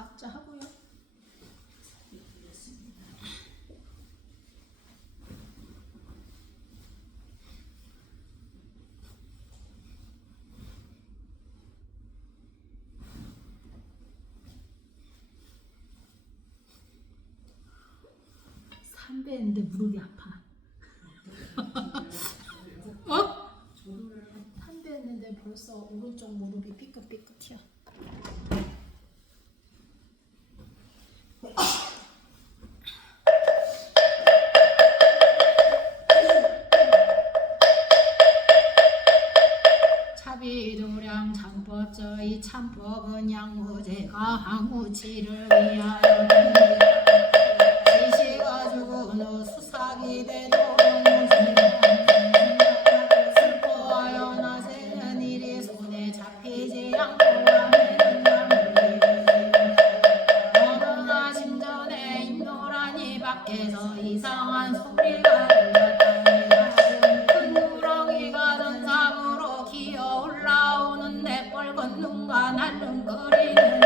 각자 하고요. 삼배 했는데 무릎이 아파. 어? 삼배 했는데 벌써 오른쪽 무릎이 삐끗삐끗이야. 차비도량 장법저의 참법은 양무제가 항우치를 위하여 지시가지고 너 수사기 되도 슬퍼하여 나세는 일이 손에 잡히지 않고 어느 날 심전에 인노란이 밖에서 이상한 소리가 들렸다. 큰 구렁이가 전상으로 기어 올라오는데 뻘건 눈과 날름거리는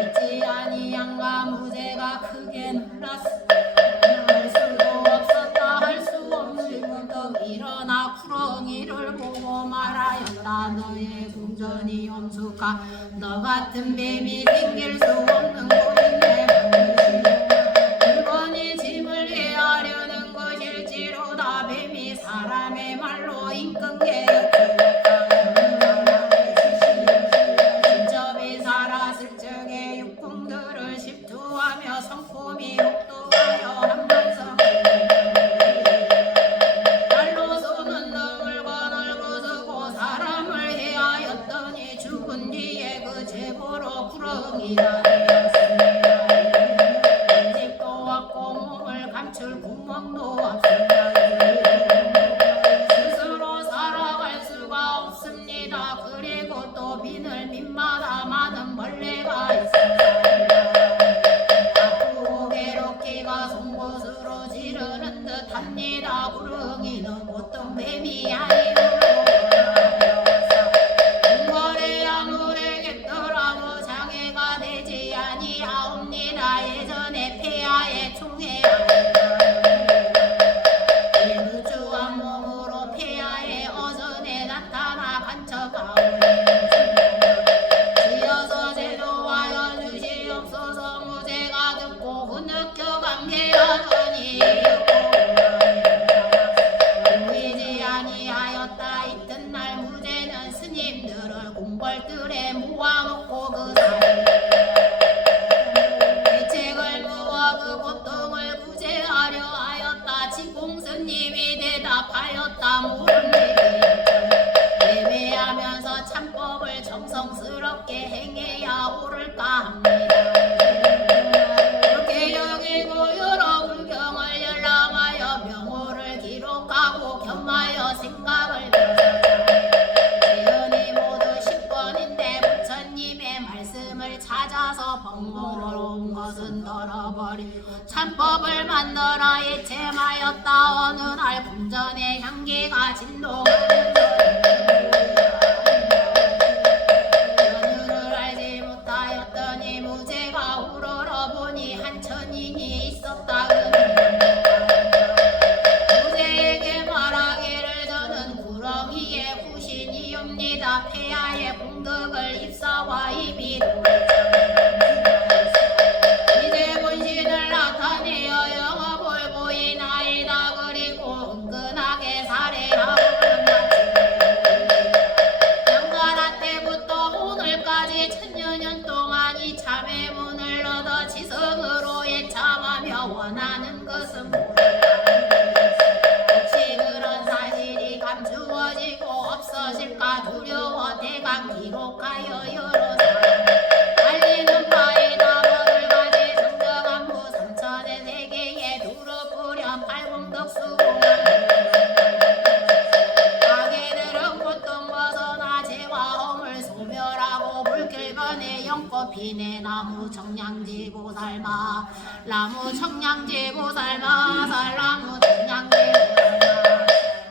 잊지 아니한가 무제가 크게 놀랐어. 할 수도 없었다. 할 수 없이 문득 일어나 구렁이를 보고 말하였다. 너의 궁전이 엄숙하 너 같은 뱀이 생길 수 없는 곳인데 물건이 짐을 해하려는 것일지로다. 뱀이 사람의 말로 임금계였다. 직접이 살았을 적에 육궁들을 십투하며 성품이 혹독하여 한반성 발로서는 능을 건을 부수고 사람을 해하였더니 죽은 뒤에 그 제보로 구렁이라 되었습니다. 집도 없고 몸을 감출 구멍도 없습니다. 스스로 살아갈 수가 없습니다. 그리고 또 비늘 밑마다 많은 벌레가 있습니다. 아프고 괴롭기가 송곳으로 지르는 듯합니다. 구렁이는 보통 뱀이 아니오. 궁궐에 아무래겠더라도 장애가 되지 아니하옵니다. 예전에 폐하에 총회하였다. 누추한 몸으로 폐하의 어전에 나타나 간척하오니 지어서 제도하여 주시옵소서. 무제가 듣고 흐느껴 감개하더니 보이지 아니하였다. 이튿날 무제는 스님들을 궁궐들에 모아놓고 그 사이에 대책을 모아 그 고통을 구제하려 하였다. 지공스님이 대답하였다. 모릅니다. 예배하면서 참법을 정성스럽게 행해야 옳을까 합니다. 그렇게 여기고 여러 불경을 열람하여 명호를 기록하고 겸하여 생각을 재현이 모두 10권인데 부처님의 말씀을 찾아서 법문으로 온 것은 덜어버리고 참법을 만들어 예체하였다. 어느 날 궁전의 향기가 진동하는 연유를 알지 못하였더니 무제가 우러러보니 한 천인이 있었다. 무제에게 말하기를 저는 구렁이의 후신이옵니다. 폐하의 공덕을 입사와 입이 이제 본신을 나타내어 영업을 보이나이다. 그리고 은근하게 살해하고는 양가라 때부터 오늘까지 천여년 동안 이 참의 문을 얻어 지성으로 예참하며 원하는 것은 혹시 그런 사실이 감추어지고 없어질까 두려워 대강 기록하여 여러 알리는 바이다. 벌을 가지 정정한무 삼천의 세계에 두루뿌렴 팔공덕수 가게들은 고통 벗어나 죄와 허물 소멸하고 불길변에 영꽃피네. 나무 청량지 보살마 나무 청량지 보살마 살나무 청량지 보살마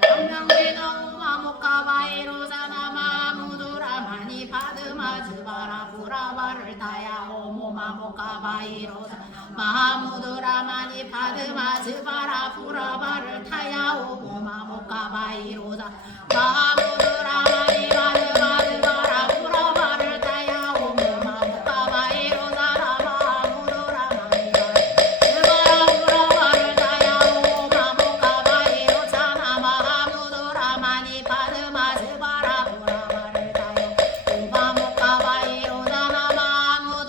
영명지는 우마목가바이로사나마 무두라 많이 받으마 주바라 부라바를 타야 오모마모카바이로자 마하무드라마니 파드마즈바라 부라바를 타야 오모마모카바이로자 마하무드라마니 파드마즈바라 부라바를 타야 오모마모카바이로자 마하무드라마니 즈바라 부라바를 타야 오모마모카바이로자 마하무드라마니 파드마즈바라 부라바를 타야 오모마모카바이로자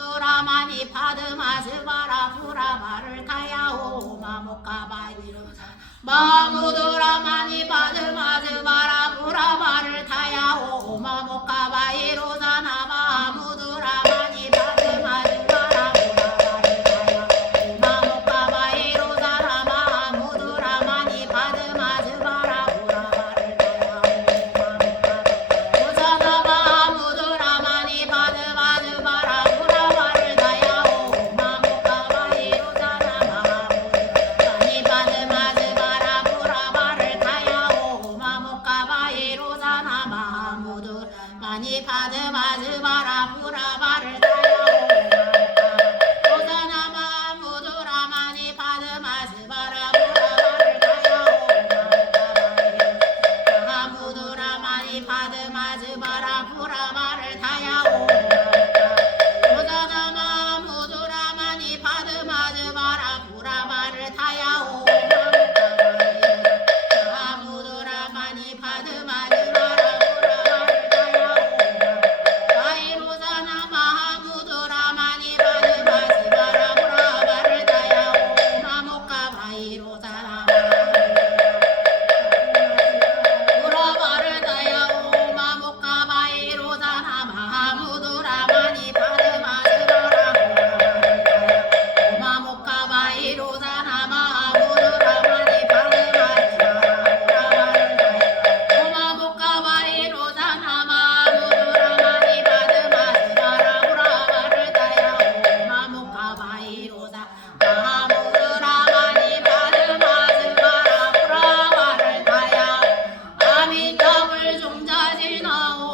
마하무드라마니 파드마즈바라 부라바를 타야 오모마모카바이로자 마무드라마니 파드마즈바라 부라바를 타야 오마모카바이로자 나마무드라마니 파드마즈바라 부라바를 타야 오마모카바이로자 나마무드라마니 파드마즈바라 부라바를 타야 오마모카바이로자 나마무드라마니 파드마즈바라 부라바를 타야 오마모카바이로자 나마무드라마니 파드마즈바라 부라바를 타야 오마모카바이로자 나마무드 마니 파드마즈바라 부라바를 타야 오마모카바이로자 나마무드라마니 파드마즈바라 부라바를 타야 오마모카바이로자 나마무드라마니 파드마즈바라 부라바를 타야 오마모카바이로자 나마무드라마니 파드마즈바라 부라바를 타야 마무드라마니 파드마즈바라 부라바를 타야 바이로자나 마하무드라마니 파드마즈바라 부라바를 타야 오마모카바이로자나 부라바를 타야 오마모카바이로자나 마하무드라마니 파드마즈바라 부라바를 타야 오마모카바이로자나 마하무드라마니 파드마즈바라 부라바를 타야 오마모카바이로자 나마무드라마니 파드마즈바라 부라바를 타야 오마모카바이로자 마하무드라마니 파드마즈바라 부라바를 타야 아미타불 종자지나옴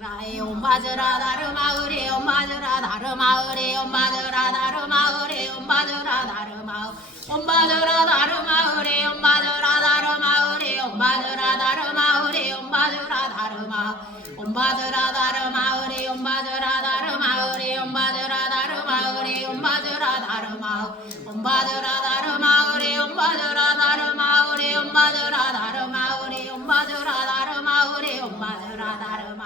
라이 옴바즈라 다르마으리 옴바즈라 다르마으리 옴바즈라 다르마으리 옴바즈라 다르마 옴바즈라 다르마으리 옴바즈라 다르마으리 옴바즈라 다르마으리 옴바즈라 다르마 옴바즈라 다르마으리 옴바즈라 다르마으리 옴바즈라 다르마으리 옴바즈라 다르마 옴바즈라 다르마으리 옴바즈라 다르마으리 옴바즈라 다르마으리 옴바즈라 다르마으리 옴바즈라 다르마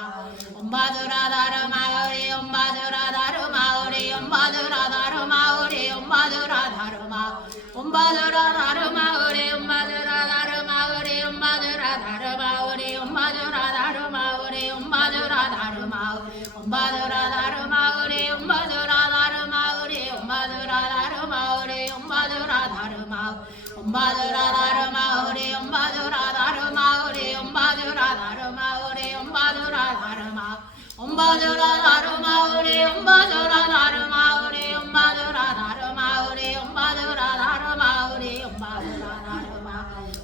옴바즈라 다르마으리 옴바즈라 다르마으리 옴바즈라 다르마으리 옴바즈라 다르마 옴바즈라 다르마으리 옴바즈라 다르마으리 옴바즈라 다르마으리 옴바즈라 다르마으리 옴바즈라 다르마 옴바즈라 다르마으리 옴바즈라 다르마으리 옴바즈라 다르마으리 옴바즈라 다르마 옴바즈라 다르마으리 옴바즈라 다르마으리 옴바즈라 다르마으리 옴바즈라 다르마 옴바즈라 다르마으리 옴바즈라 다르마으리 옴바즈라 다르마으리 옴바즈라 다르마으리 옴바즈라 다르마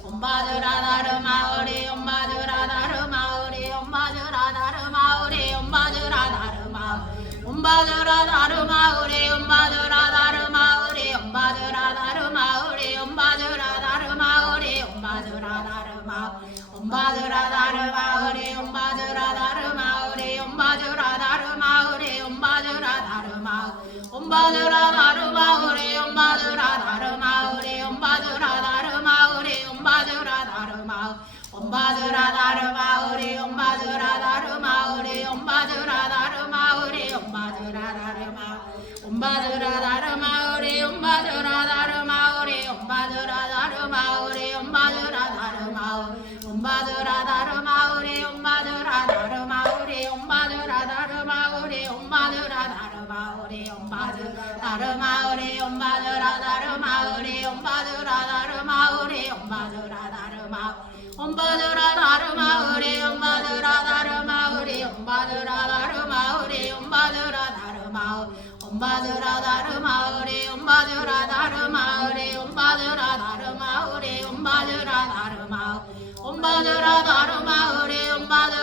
옴바즈라 다르마으리 옴바즈라 다르마으리 옴바즈라 다르마으리 옴바즈라 다르마 옴바즈라 다르마으리 옴바즈라 다르마으리 옴바즈라 다르마으리 옴바즈라 다르마으리 옴바즈라 다르마 옴바즈라 다르마으리 옴바즈라 다르마으리 옴바즈라 다르마으리 옴바즈라 다르마 옴바즈라 다르마으리 옴바즈라 다르마으리 옴바즈라 다르마으리 옴바즈라 다르마 옴바즈라 다르마으리 옴바즈라 다르마으리 옴바즈라 다르마으리 옴바즈라 다르마 옴바즈라 다르마으리 옴바즈라 다르마으리 옴바즈라 다르마으리 옴바즈라 다르마 옴바즈라 다르마으리 옴바즈라 다르마으리 옴바즈라 다르마으리 옴바즈라 다르마으리 옴바즈라 다르마으리 옴바즈라 다르마으리 옴바즈라 다르마으리 옴바즈라 다르마 옴바즈라 다르마으리 옴바즈라 다르마으리 옴바즈라 다르마으리 옴바즈라 다르마 옴바즈라 다르마으리 옴바즈라 다르마으리 옴바즈라 다르마으리 옴바즈라 다르마 옴바즈라 다르마으리 옴바즈라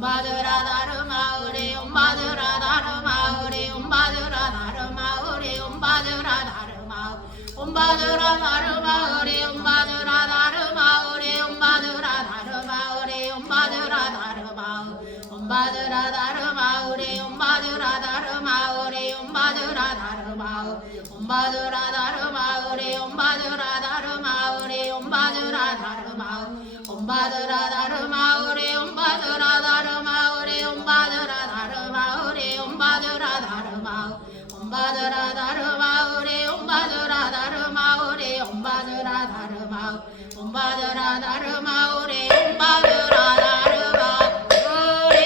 옴바드라 다르마으리 옴바드라 다르마으리 옴바드라 다르마으리 옴바드라 다르마 옴바드라 다르마으리 옴바드라 다르마으리 옴바드라 다르마으리 옴바드라 다르마 옴바드라 다르마으리 옴바드라 다르마으리 옴바드라 다르마 옴바드라 다르마으리 옴바드라 다르마으리 옴바드라 다르마 옴바드라 다르마으리 옴바드라 다르마으리 옴바드라 다르마으리 옴바드라 다르마 옴바드라 다르마으리 옴바드라 다르마으리 옴바드라 다르마 옴바드라 다르마으리 옴바드라 다르마으리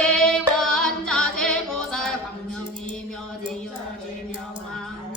원자재보살 광명이며 제여지명왕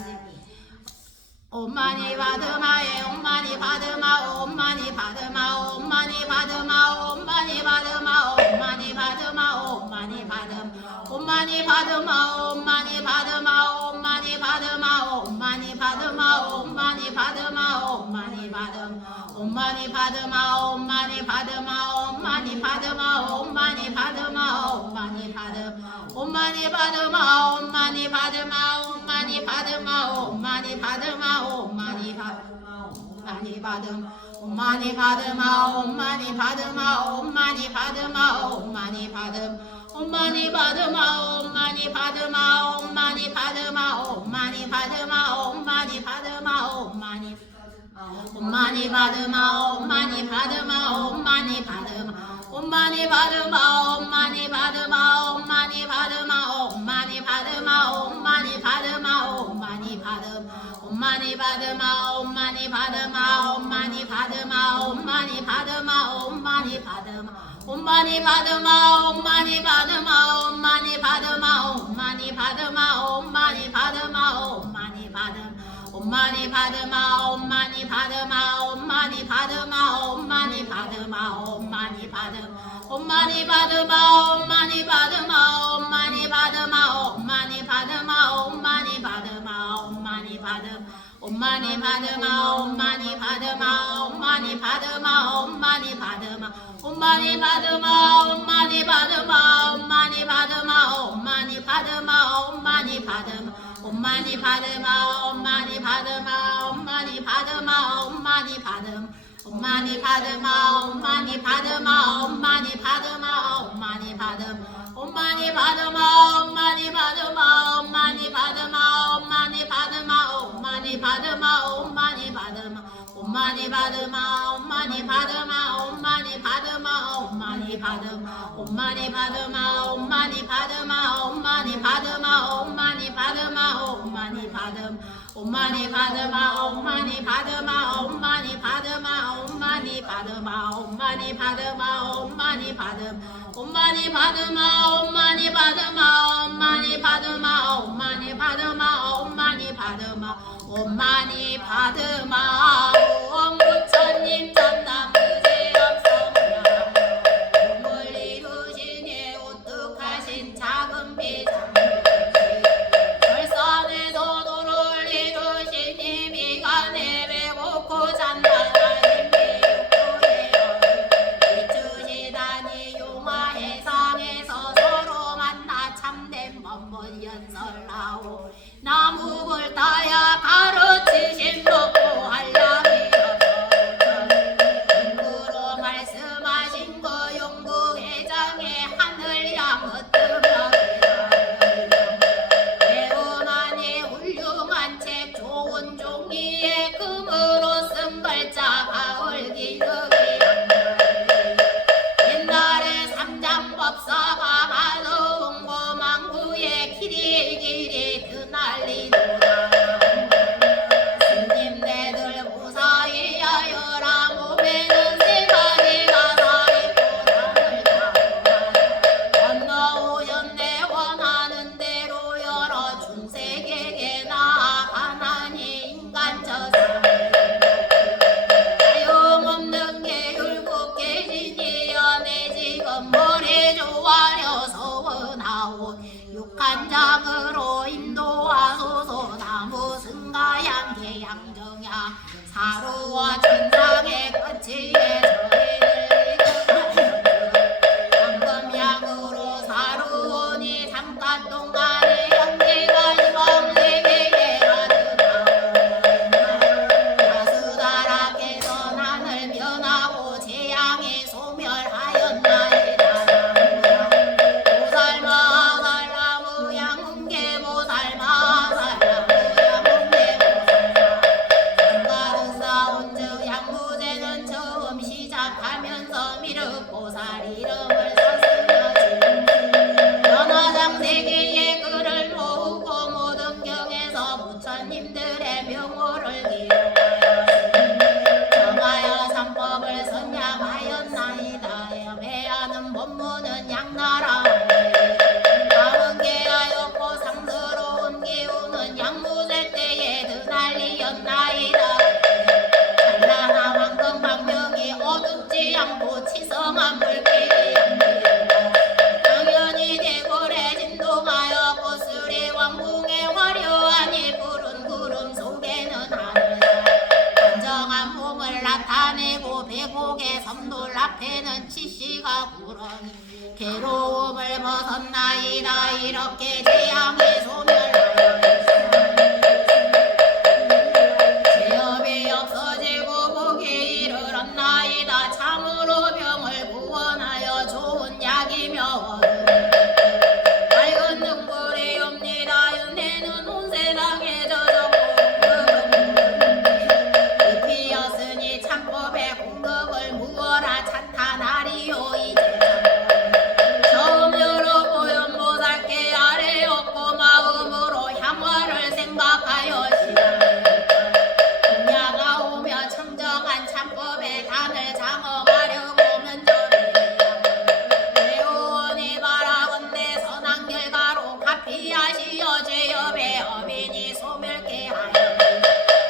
옴마니 바드마에 옴마니 바드마 옴마니 바드마 옴마니 바드마 옴마니 바드마 옴마니 바드마 옴마니 바듬 옴마니 바드마 옴마니 바드마 옴마니 바드마 옴마니 바드마 옴마니 바드마 옴마니 바듬 옴마니 바드마 옴마니 바드마 옴마니 바드마 옴마니 바드마 옴마니 바듬 옴마니 바드마 옴마니 바드마 옴마니 바드마 옴마니 바드마 옴마니 바드마 옴마니 바듬 옴마니 바드마 옴마니 바드마 옴마니 바드마 옴마니 바듬 옴마니 바드마 옴마니 바드마 옴마니 바드마 옴마니 바드마 옴마니 바드마 옴마니 옴마니 바드마 옴마니 바드마 옴마니 바드마 옴마니 바드마 옴마니 바드마 옴마니 바드마 옴마니 바드마 옴마니 바드마 옴마니 바듬 옴마니 바드마 옴마니 바드마 옴마니 바드마 옴마니 바드마 옴마니 바드마 옴마니 바드마 옴마니 바드마 옴마니 바드마 옴마니 바드마 옴마니 바드마 옴마니 바듬 옴마니 바드마 옴마니 바드마 옴마니 바드마 옴마니 바드마 옴마니 바듬 옴마니 바드마 옴마니 바드마 옴마니 바드마 옴마니 바드마 옴마니 바드마 옴마니 바듬 옴마니 바드마 옴마니 바드마 옴마니 바드마 옴마니 바드마 옴마니 바드마 옴마니 바드마 옴마니 바드마 옴마니 바드마 옴마니 바드마 옴마니 바드마 옴마니 바드마 옴마니 바드마 옴마니 바듬 옴마니 바드마 옴마니 바드마 옴마니 바드마 옴마니 바듬 옴마니 바드마 옴마니 바드마 옴마니 바드마 옴마니 바드마 옴마니 바드마 옴마니 바드마 옴마니 바드마 옴마니 바드마 옴마니 바드마 옴마니 바드마 옴마니 바드마 옴마니 바드마 옴마니 바드마 옴마니 바드마 옴마니 바듬 옴마니 바드마 옴마니 바드마 옴마니 바드마 옴마니 바드마 옴마니 바드마 옴마니 바듬 옴마니 바드마 옴마니 바드마 옴마니 바드마 옴마니 바드마 옴마니 바드마 옴마니 바드마 옴 부처님 전남 무제업성량 몸을 이루시니 우뚝하신 작은 비장 절선의 도도를 이루시니 미간에 배고프 잔나라님 비육도예요 이주시다니 용화해상에서 서로 만나 참된 법문 연설하오 나무불 따야 가르치신 법고 한량이어서 인구로 말씀하신 거 용부회장의 하늘 양으뜸하게 배우나니 훌륭한 책 좋은 종이에 금으로 쓴 글자 가을 기르기 옛날에 삼장법사가 하던 고망구에 길이길이 드날리도다 스님네들 무사히 하여라 몸에는 세 가지가 살있고 담을 타고라 건너오셨네 원하는 대로 여러 중세계에 나아가나니 인간 저상 소용없는 게 율곡 계시니여 내 지금 머리 조아려서 원하오 육한장으로 인도하소서 나무 승가양 계양정야 사루와 천상의 끝이에 저희들 황금양으로 스님들의 명호를 기록하여 정하여 삼법을 선양하였나이다. 여배하는 법문은 양나라 남은 게하였고 상스러운 기운은 양무제 때에 드날리였나이다. 찬란한 황금 광명이 어둡지 않고 치성한 불길이 당연히 대궐에 진동하여 고스리 왕궁에 화려하니 푸른 구름 속에는 하늘사 단정한 몸을 나타내고 배곡의 섬돌 앞에는 치씨가 구렁이 괴로움을 벗었나이다. 이렇게 재앙을 소멸하여 죄업이 없어지고 복이 이르렀나이다. 참으로 병을 구원하여 좋은 약이며 밝은 눈물이 옵니다. 윤회는 온 세상에 젖었고 잎이었으니 참법의 공덕을 무어라 찬탄하리요. 이제 처음 열어보연보살께 아래였고 마음으로 향화를 생각하여 공야가 오며 청정한 참법의 단을 장엄하려고 면접이야. 대오원이 바라건대 선한 결과로 가피하시어 죄업의 어빈이 소멸케 하여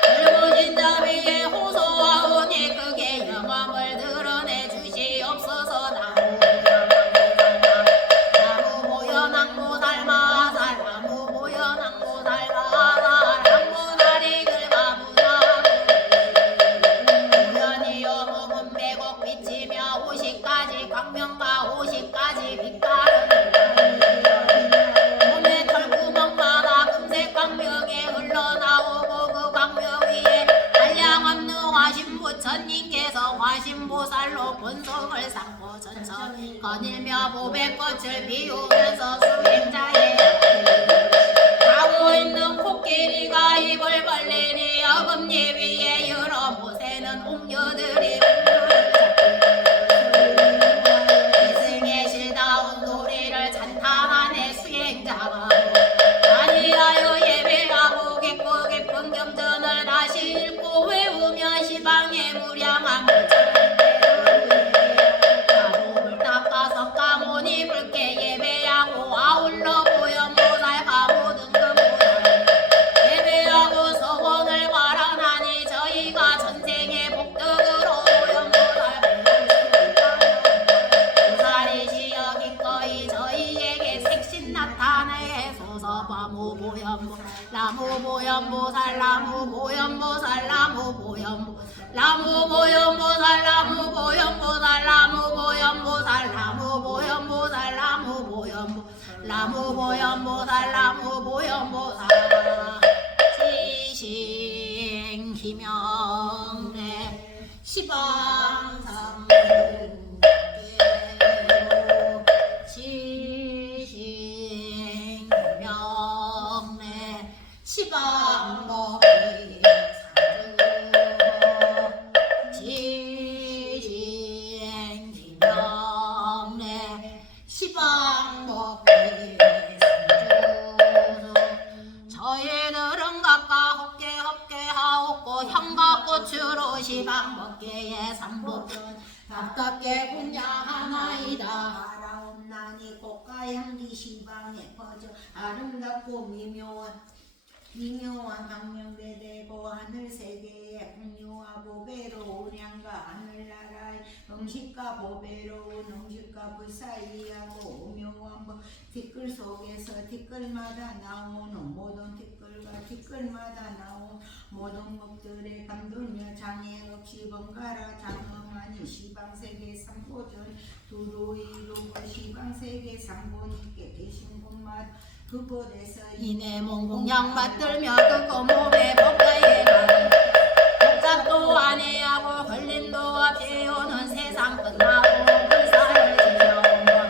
젊으신 자비에 호소하오니 그게 영험을 드러내 주시옵소서. 나무보현항보살 마살 나무보현항보살 마살 항보살이 글가무사고 우연이여 몸은 배곡 비치며 50가지 광명과 50가지 빛깔은 몸에 털구멍마다 금색 광명이 흘러나오고 그 광명 위에 한량없는 화신부처님께서 화신보살로 본성을 삼고 전선 거닐며 보배꽃을 피우면서 수행자의 가고 있는 코끼리가 입을 벌리니 어금니 위에 여러 모세는 옥녀들이 이승의 실다운 소리를 찬탄하네. 수행자가 아니하여 예배하고 깊고 깊은 경전을 다시 읽고 외우며 시방의 무량한 가몸을 닦아서 가모니 붉게 예배하고 아울러 보현보살과 모든 금보살 예배하고 서원을 바라나니 저희가 전생의 복덕으로 보현보살 보살이시여 기꺼이 저희에게 색신 나타내 소서. 나무보현보살 나무보현보살 나무보현보살 나무보현보살 나무보현보살 나무보현보살 나무보현보살 나무보현보살 나무보현보살 나무보현보살 지신 기명래 시방상 지신 기명래 시방법이 지신 기명래 시방법이 저희들은 각각 헛개하옵고 향과 꽃으로 시방법계의 삼복전 가깝게 공양하나이다. 알아옵나니 꽃과 향기 시방에 퍼져 아름답고 미묘한 광명대대고 하늘세계에 풍요와 보배로운 향과 하늘나라의 음식과 보배로운 음식과 그 사이하고 오묘한 티끌 속에서 티끌마다 나오는 모든 티끌과 티끌마다 나온 모든 것들의 감돌며 장애 없이 번갈아 장엄하니 시방세계 삼고전 두루 이루고 시방세계 삼고님께 계신 곳마다 그곳에서 이내 몸 공양 받들며 그거 몸에 법가에 가는 복잡도 아니하고 걸림도 없이 오는 세상 끝나고 불사를 지켜온다.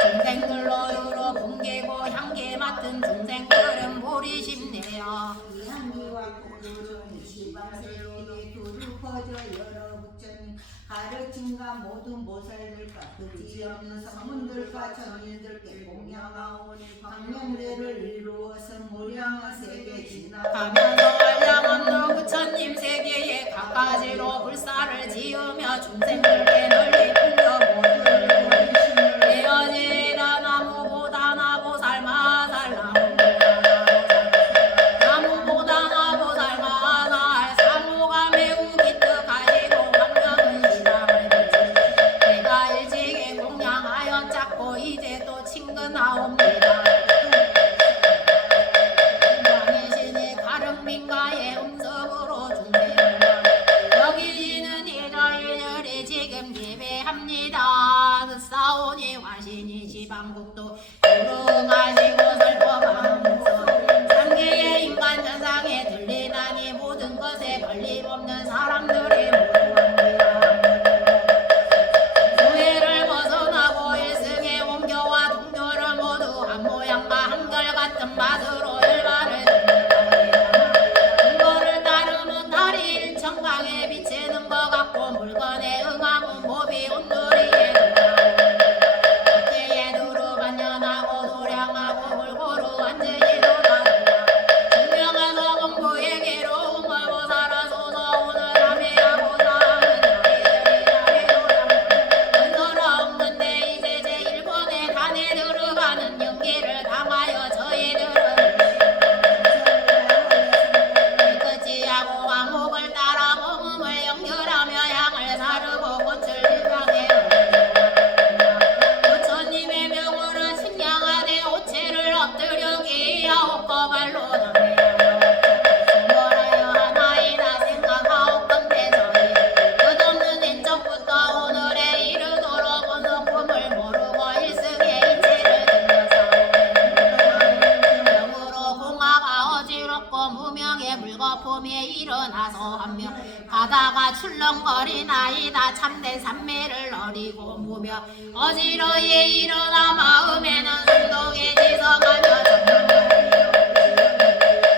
중생들로 유로 공개고 향기 맡은 중생들은 보리 싶네요. 이 향기와 꽃들은 시방세계에 두루 퍼져 여러 부처님 가르침과 모든 보살들과 그지없는 성문들과 전인들께 공양하오니 광명대를 이루어서 무량한 세계 가면서 한량없는 부처님 세계에 각가지로 불사를 지으며 중생들께 널리 풍겨 모두 되어지다 나무보다 나보살 마살 나무보다 나보살 마살 사모가 매우 기특하시고 광명은 시방을 비치 내가 일찍이 공양하여 찾고 이제 또 친근하옵니다. 민가의 음성으로 중대를 여기는 이저희들이 지금 예배합니다. 늦사오니 화신이 지방국도 구름하시고 설법하면서 삼계의 인간 전상에 들리나니 모든 것에 걸림없는 사람들이 모두합니다. 소외를 벗어나고 일승에 옮겨와 동교를 모두 한 모양과 한결같은 맛으로 일반을 청강에 비치는 것 같고 물건에 응하면 몸이 온누리에 어깨에 두루 반연하고 도량하고 골고루 앉으니 도다르다 증명해서 공부에게로 응하고 살아서서 오늘 함에하고 사는 나이들이 은서라 없는데 이제 제1번에 단에 들어가는 연기를 당하여 저희들은 끝이하고 왕목을 따라 몸을 연결하며 양을 사르고 꽃을 일방해 부처님의 명으로 측량하되 오체를 엎드려 기하옵고 발로 남해하여 소멸하여 하나이다 생각하옵건대 저희 끝없는 인적부터 오늘에 이르도록 본성품을 모르고 일승의 이치를 들려서 명으로 공화가 어지럽고 무명의 물거품이 일어나서 한명 가다가 출렁거리나이다 참된 산매를 어리고 무명 어지러이 일어나 마음에는 순동이 지성하며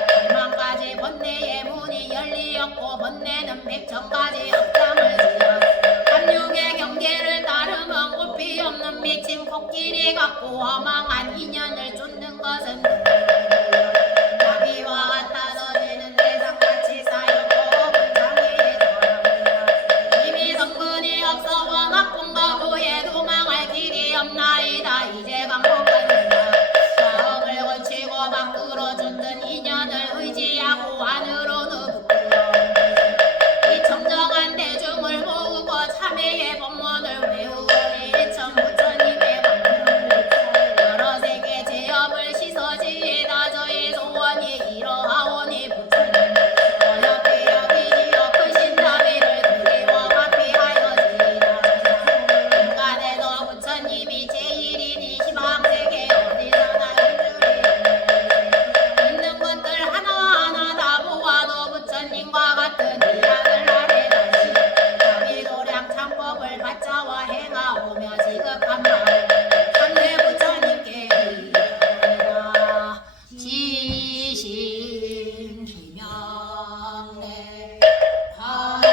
절망까지 번뇌의 문이 열리었고 번뇌는 백천까지 합장을 지어 삼육의 경계를 따르면 꽃피 없는 미친 코끼리 같고 허망한 인연을 쫓는 것은 나비와 같아서 지는 대상같이 쌓였고 분상이 돌아간다. 이미 성분이 없어 원합군 거부에 도망할 길이 없나이다. 이제 강복한다. 마음을 거치고 밖으로 쫓는 인연을 의지하고 안으로는 부끄러 이 청정한 대중을 모으고 참회의 법문을 외우니 일천 부처님의 법문을 여러 세계 제업을 씻어지이다. 저희 소원이 이러하오니 부처님 어여삐 여기지어 크신 자비를 드리워 화피하여지이다. 인간에도 부처님이 제일이니 시방세계 어디서나 있는 것들 하나하나 다 모아도 부처님과 같은 이약을 하래 다시 자비도량 창법을 받자와 행하오며 지급한 마음 삼대 부처님께 이르리라. 지신 기명래 화로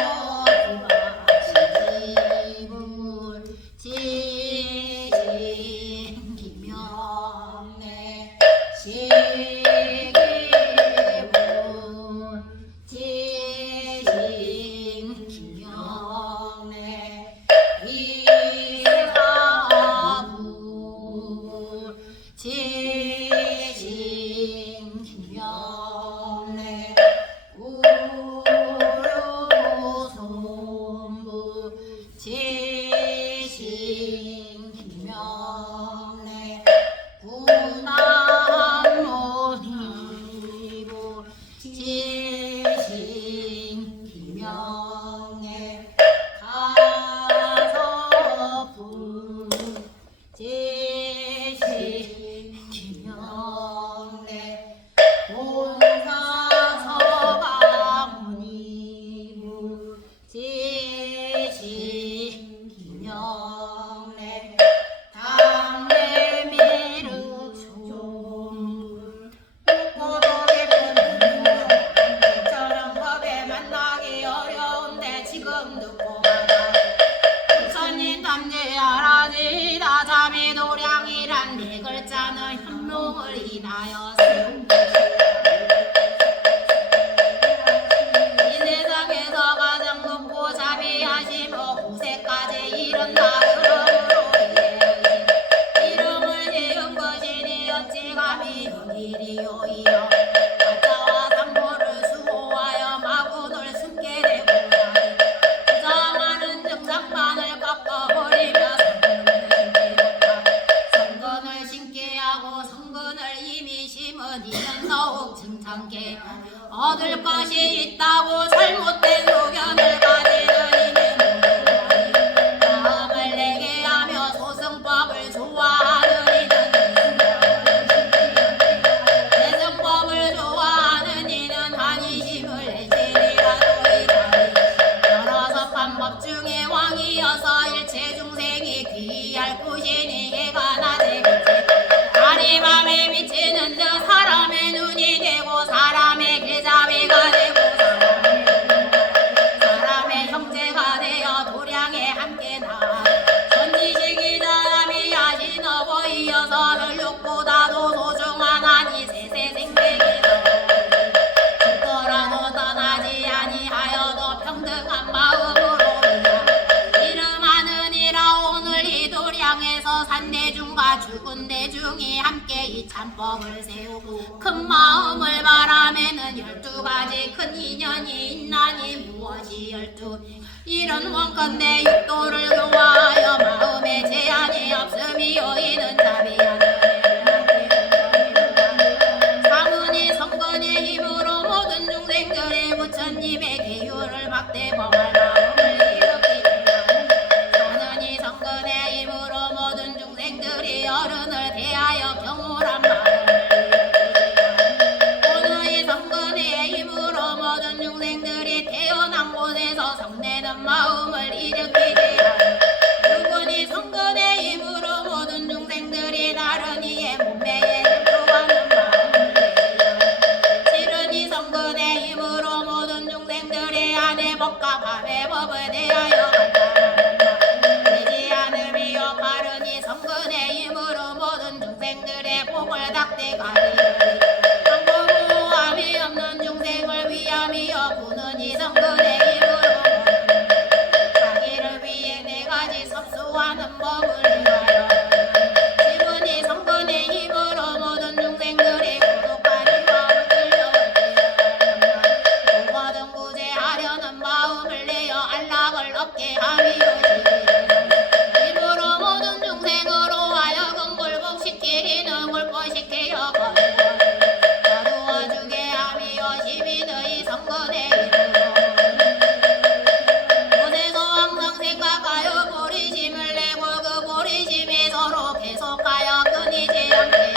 기바지불 지신 기명래 시기불 지신 기명래 이사불 지신 기명래 얻을 것이 있다고 잘못된 소견을 가지는 이는 마음을 내게 하며 소승법을 좋아하는 이는 대승법을 좋아하는 이는 한이심을 내지리라도 여러 법중에 왕이어서 일체 중생이 귀할 구신이 해가 나지 달이 밤에 비치는 듯 사람의 눈이 되고 사람의 길잡이가 되고 사람의 형제가 되어 도량에 함께 나 전지식이 사람이 하신 어버이여서 혈육보다도 소중한 아니 세세생생이다 죽더라도 떠나지 아니하여도 평등한 마음으로 이름하느니라. 오늘 이 도량에서 산 대중과 죽은 대중이 함께 이 참법을 세우고 큰 마음을 바라매는 12가지 큰 인연이 있나니 무엇이 12 이런 원컨대 육도를 교화하여 마음에 제한이 없음이요 이는 자비하는 사문이 성건의 힘으로 모든 중생들의 부처님의 계율을 막대 범할 마음을 일으키리라. 사는이 성건의 힘으로 모든 중생들이 어른을 대하여 경홀한 마음을 오늘이 성건의 힘으로 모든 중생들이 태어난 곳에서 성내는 마음을 일으키리라. 누구니 성건의 힘으로 모든 중생들이 나른이의 몸매에 일조하는 마음을 지른이 성건의 힘으로 모든 중생들의 안에 법과 밤의 법을 대하여 되지 않음이요 바르니 성건의 힘으로 모든 중생들의 복을 닥대가리니 방법무함이 없는 중생을 위함이여 부는이 성건의 힘으로 자기를 위해 4가지 섭수하는 법을 위하여 지분이 성건의 힘으로 모든 중생들이 고독한 희망을 들려 모든 구제하려는 마음을 내어 안락을 얻게 하미요 힘으로 모든 중생으로 하여금 굴복시키리는 굴복시켜요 거두어주게 하미요 시민의 성건의 힘으로 곳에서 항상 생각하여 보리심을 내고 그 보리심에 서로 계속하여 끊이지 않게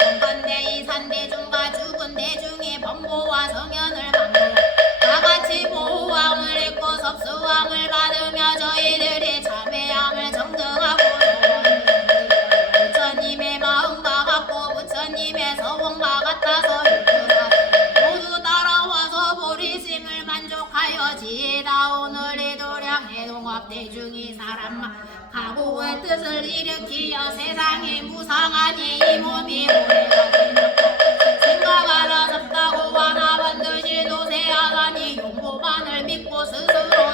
건건대 이 산대중과 죽은 대중이 범보와 성현을 받고 다같이 보호함을 했고 섭수함을 받으며 저희들이 참회함을 정정하고 부처님의 마음과 같고 부처님의 서원과 같아서 모두 따라와서 보리심을 만족하여 지혜다. 오늘 이 도량의 동업대중이 사람만 각오의 뜻을 일으키어 세상에 무상하니 이 몸이 오래가 생각하라 섭다고 하나 반드시 도세하다니 용보만을 믿고 스스로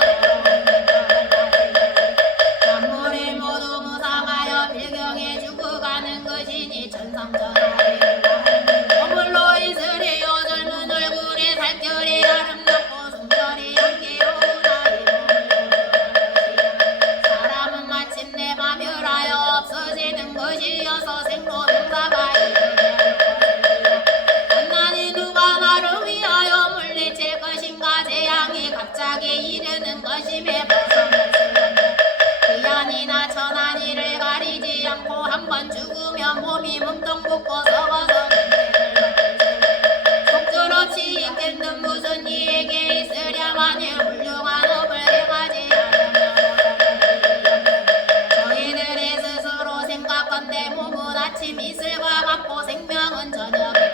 만물이 모두 무상하여 빌경에 죽어가는 것이니 천상천하에 허물로 있으리요 젊은 얼굴에 살결이 아름답고 숨결이 향기로우나니 사람은 마침내 파멸하여 없어지는 것이어서 생로병사가 만난이 누가 나를 위하여 물리칠 것인가 재앙이 갑자기 이르는 것임에 귀한이나 천한이를 가리지 않고 한번 죽으면 몸이 몸통 붓고 썩어서 속절없이 있겠는 무슨 이에게 있으랴마니 훌륭한 업을 행하지 않으면 저희들의 스스로 생각건대 몸은 아침 이슬과 같고 생명은 저녁에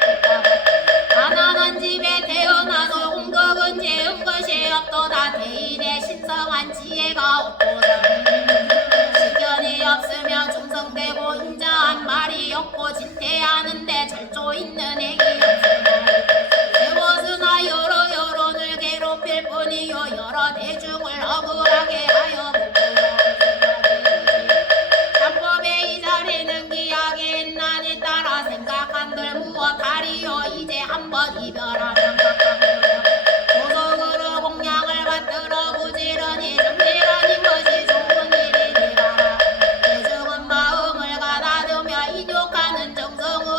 가난한 집에 태어나서 공덕은 재은 것이 없도다. 대인의 신성한 지혜가 없도다. 식견이 없으면 충성되고 인자한 말이 없고 진퇴하는데 절조 있는 행위 없으나 세웠으나 여러 여론을 괴롭힐 뿐이요 여러 대중을 억울하게 하여 참법의 이 자리는 기약에 있나니 따라 생각한들 무엇하리요. 이제 한번 이별하면 고속으로 공양을 받들어 부지런히 정진하는 것이 좋은 일이니라. 대중은 마음을 가다듬며 인욕하는 정성으로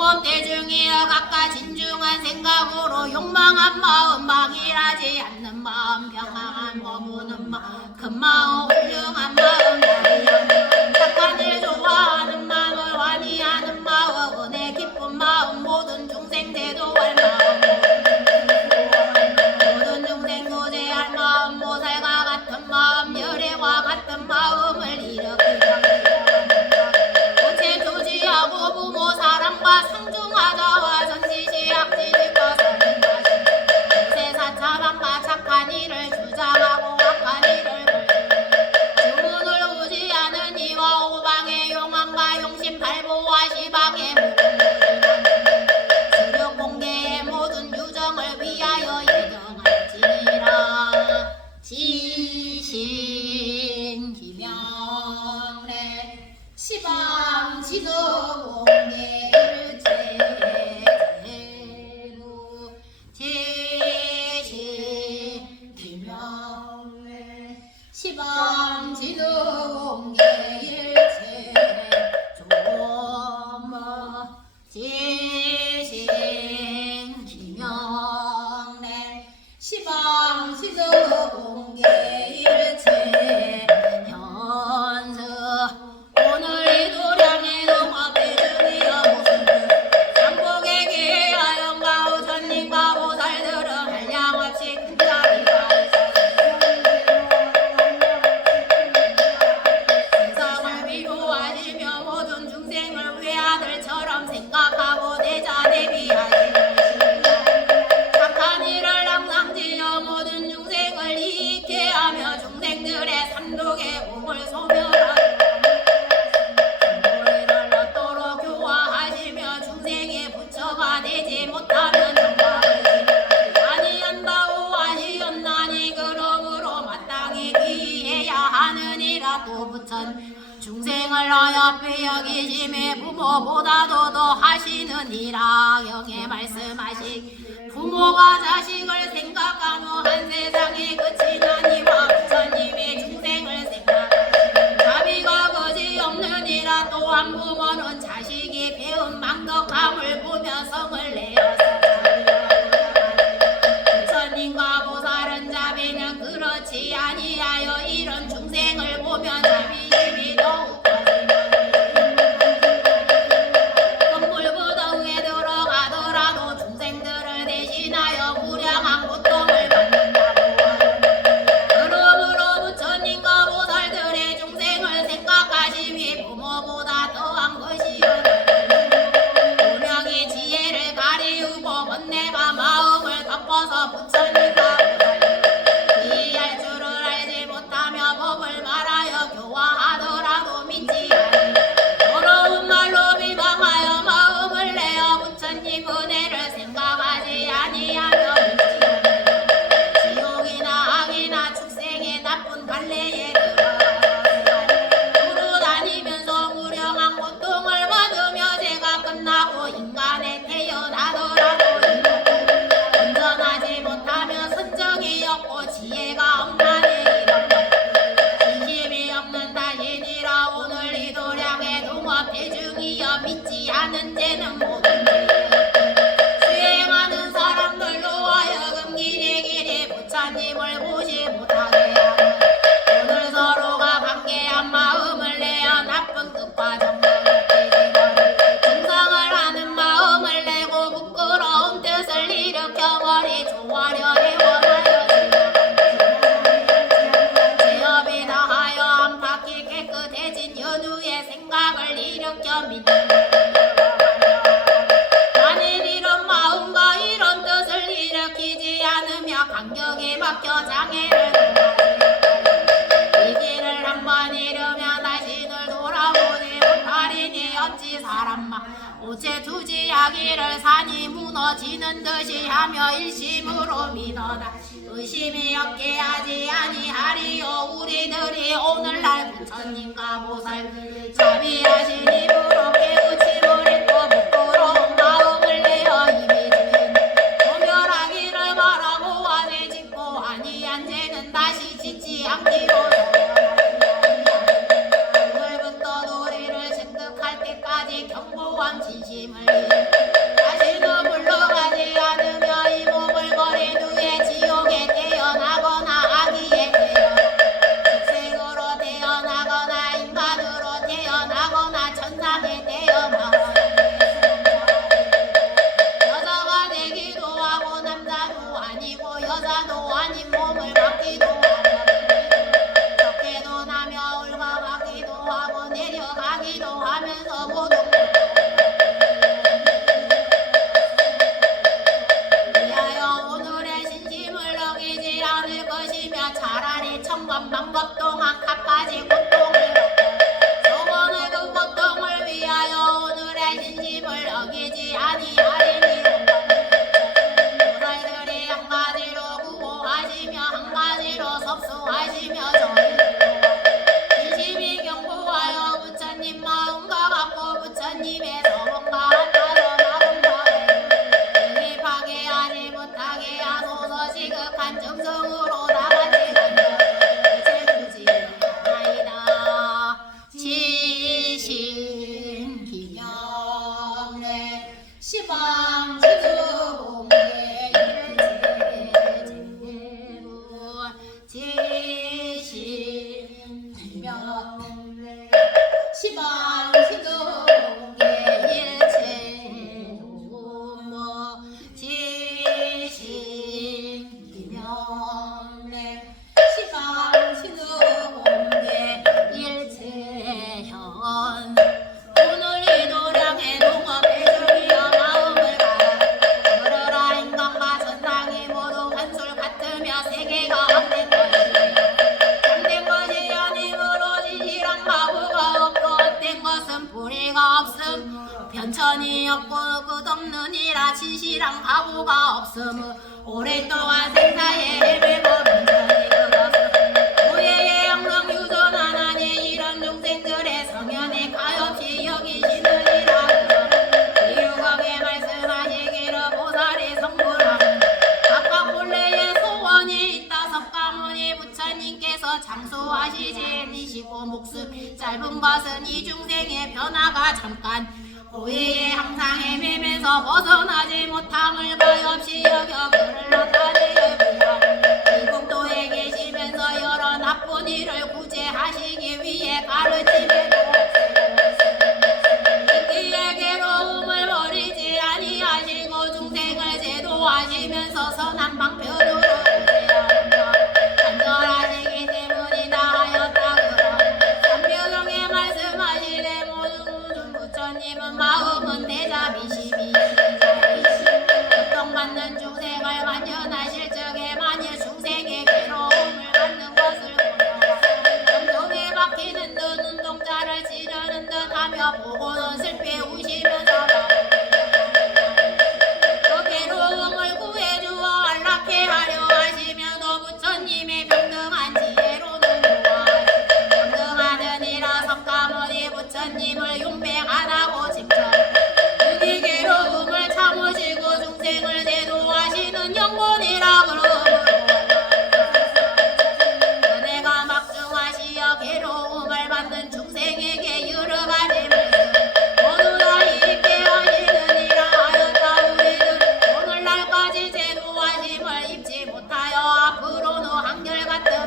동업대중이여 각각 진중한 생각으로 욕망한 마음 망일하지 않는 마음 평안한 머무는 마음 큰 마음 훌륭한 마음 착한 일 좋아하는 마음을 완이하는 마음 은혜 기쁜 마음 모든 중생 제도할 마음 모든 중생 도제할 마음 모살과 같은 마음 열애와 같은 마음을 일으키라 조지하고 부모 사랑과 상중하자와 전지시 악지식과 선인과 세사차방과 착한 일을 주장하고 악한 일을 주문을 우지하는 이와 오방의 용왕과 용심 발보와 시방의 수력 공개의 모든 유정을 위하여 예정할지니라 지신 기명래 시방 지도공개일체제루 지신 기명래 시방 지도공개일체 조모 지신 기명래 시방 지도공개일체 현수 오늘 이 도량의 동업대중이여 모습을 삼복에게 하영과 우천님과 보살들은 한량없이 큰 자비가 세상을 위로하시며 모든 중생을 외아들처럼 생각하고 내자 대비하시며 착한 일을 항상 지어 모든 중생을 이익케 하며 중생들의 삼독의 복을 소멸하고 되지 못하면 아니한다고 아시었나니 그러므로 마땅히 귀해야 하느니라 또 부천 중생을 어여삐 여기심에 부모보다도 더 하시느니라 경에 말씀하시 부모가 자식을 생각하며 한 세상에 그치나니와 부처님이 중생을 생각하시 자비가 거지없느니라 또한 부모는 자식이 배운 망덕함을 보며 성을 내어서 부처님과 보살은 자비는 그렇지 아니하여 이런 중생을 보면 자비심이 더욱 건물구덩에 들어가더라도 중생들을 대신하여 무량한 고통을 받는다고 그러므로 부처님과 보살들의 중생을 생각하심이 부모보다 더한 것이요 분명히 지혜를 가리우고 번뇌가 마음을 덮어서 부처님과 이해할 줄을 알지 못하며 법을 말하여 교화하더라도 믿지 아니 더러운 말로 비방하여 마음을 내어 부처님 은혜를 생각하지 아니하며 믿지 아니 지옥이나 악이나 축생의 나쁜 갈래에 돌아다니면서 무량한 고통을 받으며 죄가 끝나고 인간에 태어나더라도 온전하지 못하며 선정이 없고 지혜가 없나니 이런 것 진심이 없는 다신이라 오늘 이 도량의 동업 대중이여 믿지 않은 죄는 모든 죄 수행하는 사람들로 하여금 길이 부처님을 보지 못하게 하고 오늘 서로가 관계한 마음을 내어 나쁜 뜻과 정령을 떼지버리 중상을 하는 마음을 내고 부끄러운 뜻을 일으켜버리 조화려 해원하여 제업이 다하여 안팎이 깨끗해진 연후의 생각을 일으켜 믿는 만일 이런 마음과 이런 뜻을 일으키지 않으며 간격에 막혀 장애를 이 길을 한번 잃으면 다시는 돌아보지 못하리니 어찌 사람마 오체 투지하기를 산이 무너지는 듯이 하며 일심으로 믿어다 의심이 없게 하지 아니하리요 우리들이 오늘날 부처님과 보살 자비하신 입으로 깨우침을 했고 부끄러운 마음을 내어 입이 주인 소멸하기를 바라고 화제 짓고 아니한 죄는 다시 짓지 않기로 오늘부터 도리를 습득할 때까지 경고한 진심을 시방 지수공개 일제제부 지신명 시방 지수공개 일제제부 지신명래 시방 지수공개 일체현 오늘 이 도량의 동업대중이여 마음을 가라 걸어라 인간과 천상이 모두 한술 같으며 세계가 합된 것이며 참된 것이 아니므로 진실한 마부가 없고 헛된 것은 불의가 없음 변천이 없고 끝없느니라 진실한 가부가 없음 오랫동안 생사에 헤매고 변천이 그것은 오해의 영능 유전하나니 이런 중생들의 성현에 가엾이 여기시느니라 이유광에 말씀하시기를 보살이 성불하는 각각 본래의 소원이 있다 석가모니 부처님께서 장수하시지니시고 목숨 짧은 것은 이 중생의 변화가 잠깐 오해에 항상 헤매면서 벗어나지 못함을 가엾이 여겨 그를 나타내며 이국도에 계시면서 여러 나쁜 일을 구제하시기 위해 가르치매도 이끼의 괴로움을 버리지 아니하시고 중생을 제도하시면서 선한 방편으로 구제하는가 간절하시기 때문이다 하였다 그럼 삼묘경에 말씀하시되 모든 부처님은 마음은 대자비시비 고통받는 중생을 만연하실 적에 만일 중생의 괴로움을 받는 것을 보다가 염동에 박히는 듯 눈동자를 찌르는 듯 하며 보고는 슬피 우시면서 그 괴로움을 구해주어 안락해 하려 하시며도 부처님의 평등한 지혜로는 평등하느니라 석가모니 부처님을 용맹하다고 칭찬 이 괴로움을 참으시고 중생을 제도하시는 영혼이라 그러므로 은혜가 막중하시어 괴로움을 받는 중생에게 여러 가지 말씀 모두 다 있게 하시느니라 하였다 우리는 오늘날까지 제도하심을 입지 못하여 앞으로는 한결같은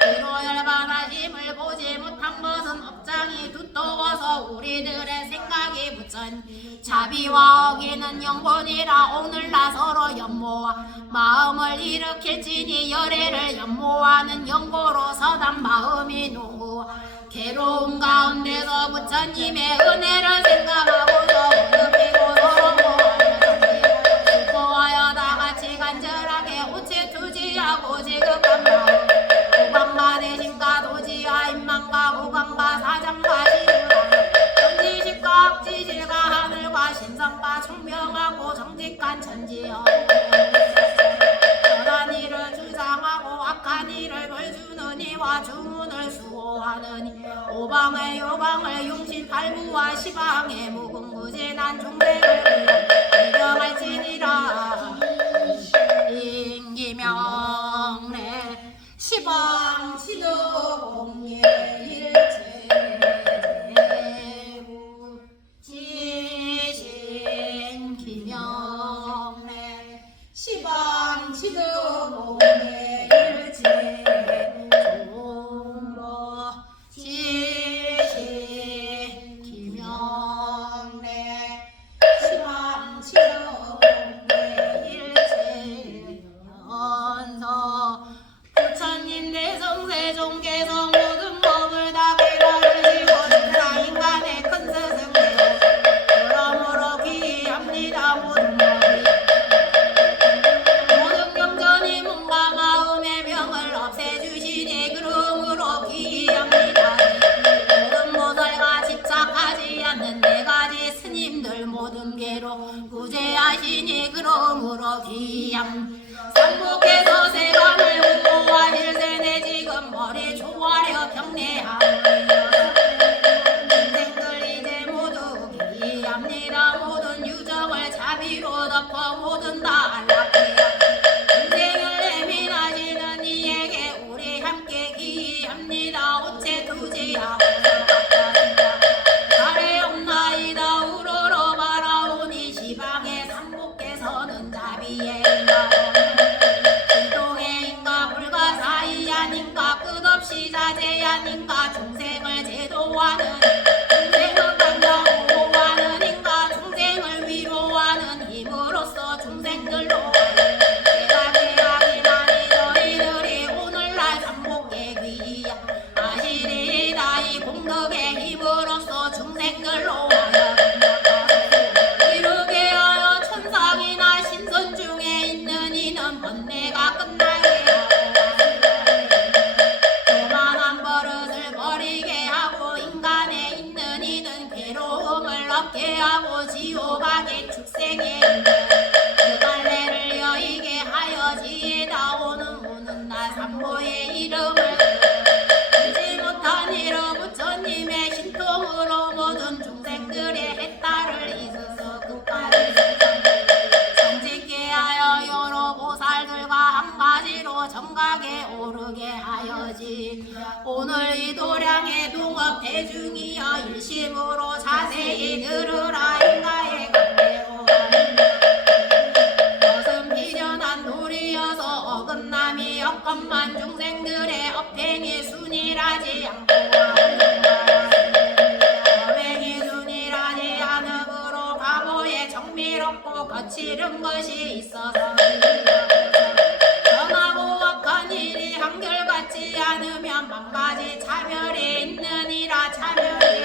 그로 열반하심을 보지 못한 것은 업장이 두터워서 우리들의 생각이 부천 자비와 어기는 영혼이라 오늘날 서로 연모와 마음을 일으킬지니 열애를 연모하는 영고로 서당 마음이 노후 괴로움 가운데서 부처님의 은혜를 생각하고서 느끼고 서로 모하며 슬퍼하여 다같이 간절하게 오체 투지하고 지극한 마음 우광과 대신과 도지와 인망과 무광과 사장과 시유라 전지식과 악지실과 하늘과 신성과 총명하고 정직한 천지여 선한 일을 주장하고 악한 일을 벌주는 이와 주문을 수호하느니 오방의 요방을 용신 발부와 시방의 무궁무진한 중생을 위해 이정할지니라 인기명래 시방 지도공예 일체제부 지신 기명래 시방 지도공예 일체종모 지신 기명래 시방 지도공예 일체연서 부처님 대성세종께서 모든 법을 다 깨달으시고 천사 인간의 큰 스승이요 그러므로 기이합니다 모든 법이 모든 경전이 몸과 마음의 병을 없애주시니 그러므로 기이합니다 모든 모살과 집착하지 않는 네 가지 스님들 모든 괴로 구제하시니 그러므로 기이함 삼국에서 세간을 공고하실 세네 지금 머리 조아려 경례하며 인생들 이제 모두 기이합니다 모든 유정을 자비로 덮어 모든 다 안락해요 인생을 예민하시는 이에게 우리 함께 기이합니다 오체 투지하고 가래옵나이다 우러러 바라 도량의 동업 대중이여 일심으로 자세히 들으라 인가의 강대로 것은 비련한 도리여서 어긋남이 없건만 중생들의 업행이 순일하지 않고 업행이 순일하지 않으므로 과보에 정밀없고 거칠은 것이 있어서 전하고 악한 일이 한결같지 않으면 만가지 차별이 있느니라. 차별이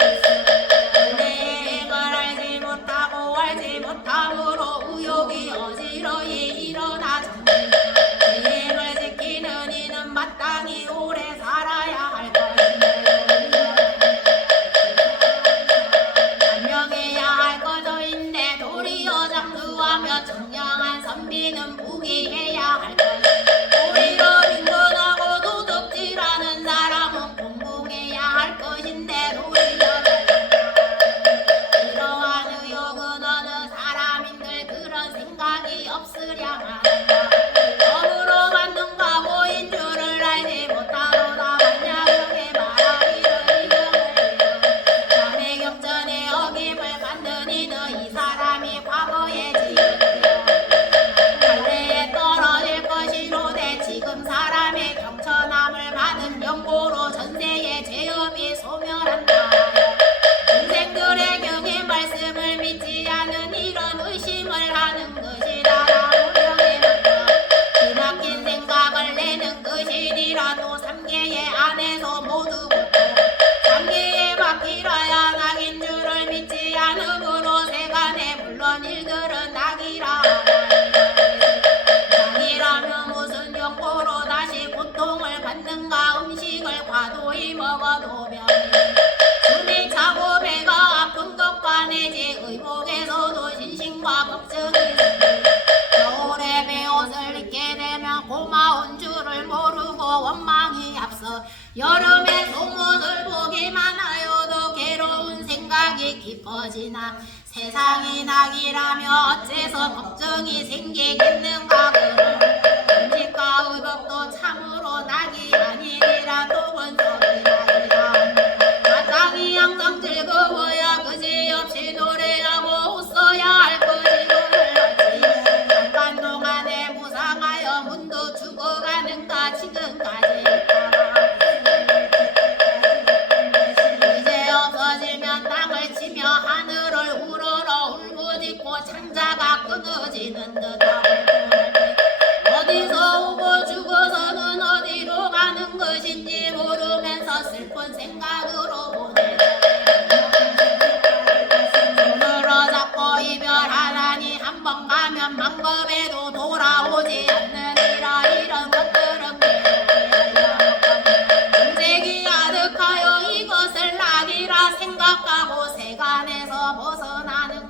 원래의 행을 알지 못하고 알지 못함으로 의욕이 어지러이 일어나 이 행을 지키는 이는 마땅히 오래 살아야 할 것이며 단명해야 할 것인데 도리어 장수하며 청량한 선비는 무기해야 할 것이며 오히려 빈곤하고 도둑질하는 사람은 공공해야 할 것인데 도리어 이러한 의욕은 어느 사람인들 그런 생각이 없으랴 말한다. 법으로 받는 과보인 줄을 알지 못하도다. 만약에 말하기를 이경을 자네 경전에 어김을 받는 이는 이 사람이 과거에 지었대요 갈래에 떨어질 것이로되 지금 사람의 경천함을 받은 연고로 전세의 죄업이 소멸한다. 중생들의 경의 말씀을 믿지 않은 이런 의심을 하는 것이다. 나무령의 기막힌 생각을 내는 것이니라. 또 삼계의 안에서 모두 고통 삼계의 바퀴라야 낙인 줄을 믿지 않으므로 세간에 물론 일들은 낙이라. 낙이라면 무슨 연고로 다시 고통을 받는가. 음식을 과도히 먹어도 병이 숨이 차고 배가 아픈 것과 내지 의복에서도 신신과 걱정이 겨울에 베옷을 입게 되면 고마운 줄을 모르고 원망이 앞서 여름에 속옷을 보기만 하여도 괴로운 생각이 깊어지나 세상이 낙이라며 어째서 걱정이 생기겠는가. 음식과 의복도 참으로 낙이 아니니라. 또 원석이 낙이라. 마땅히 항상 즐거워야 그지없이 노래하고 웃어야 할 것이거늘 어찌 잠깐 동안에 무상하여 문도 죽어가는가. 지금까지 이제 없어지면 땅을 치며 하늘을 우러러 울부짖고 창자가 끊어지는 듯하고 어디서 오고 죽어서는 어디로 가는 것인지 모르면서 슬픈 생각으로 보내자. 손으로 잡고 이별하다니 한 번 가면 만겁에도 돌아오지 않느니라. 이런 것들은 중생이 아득하여 이것을 낙이라 생각하고 세간에서 벗어나는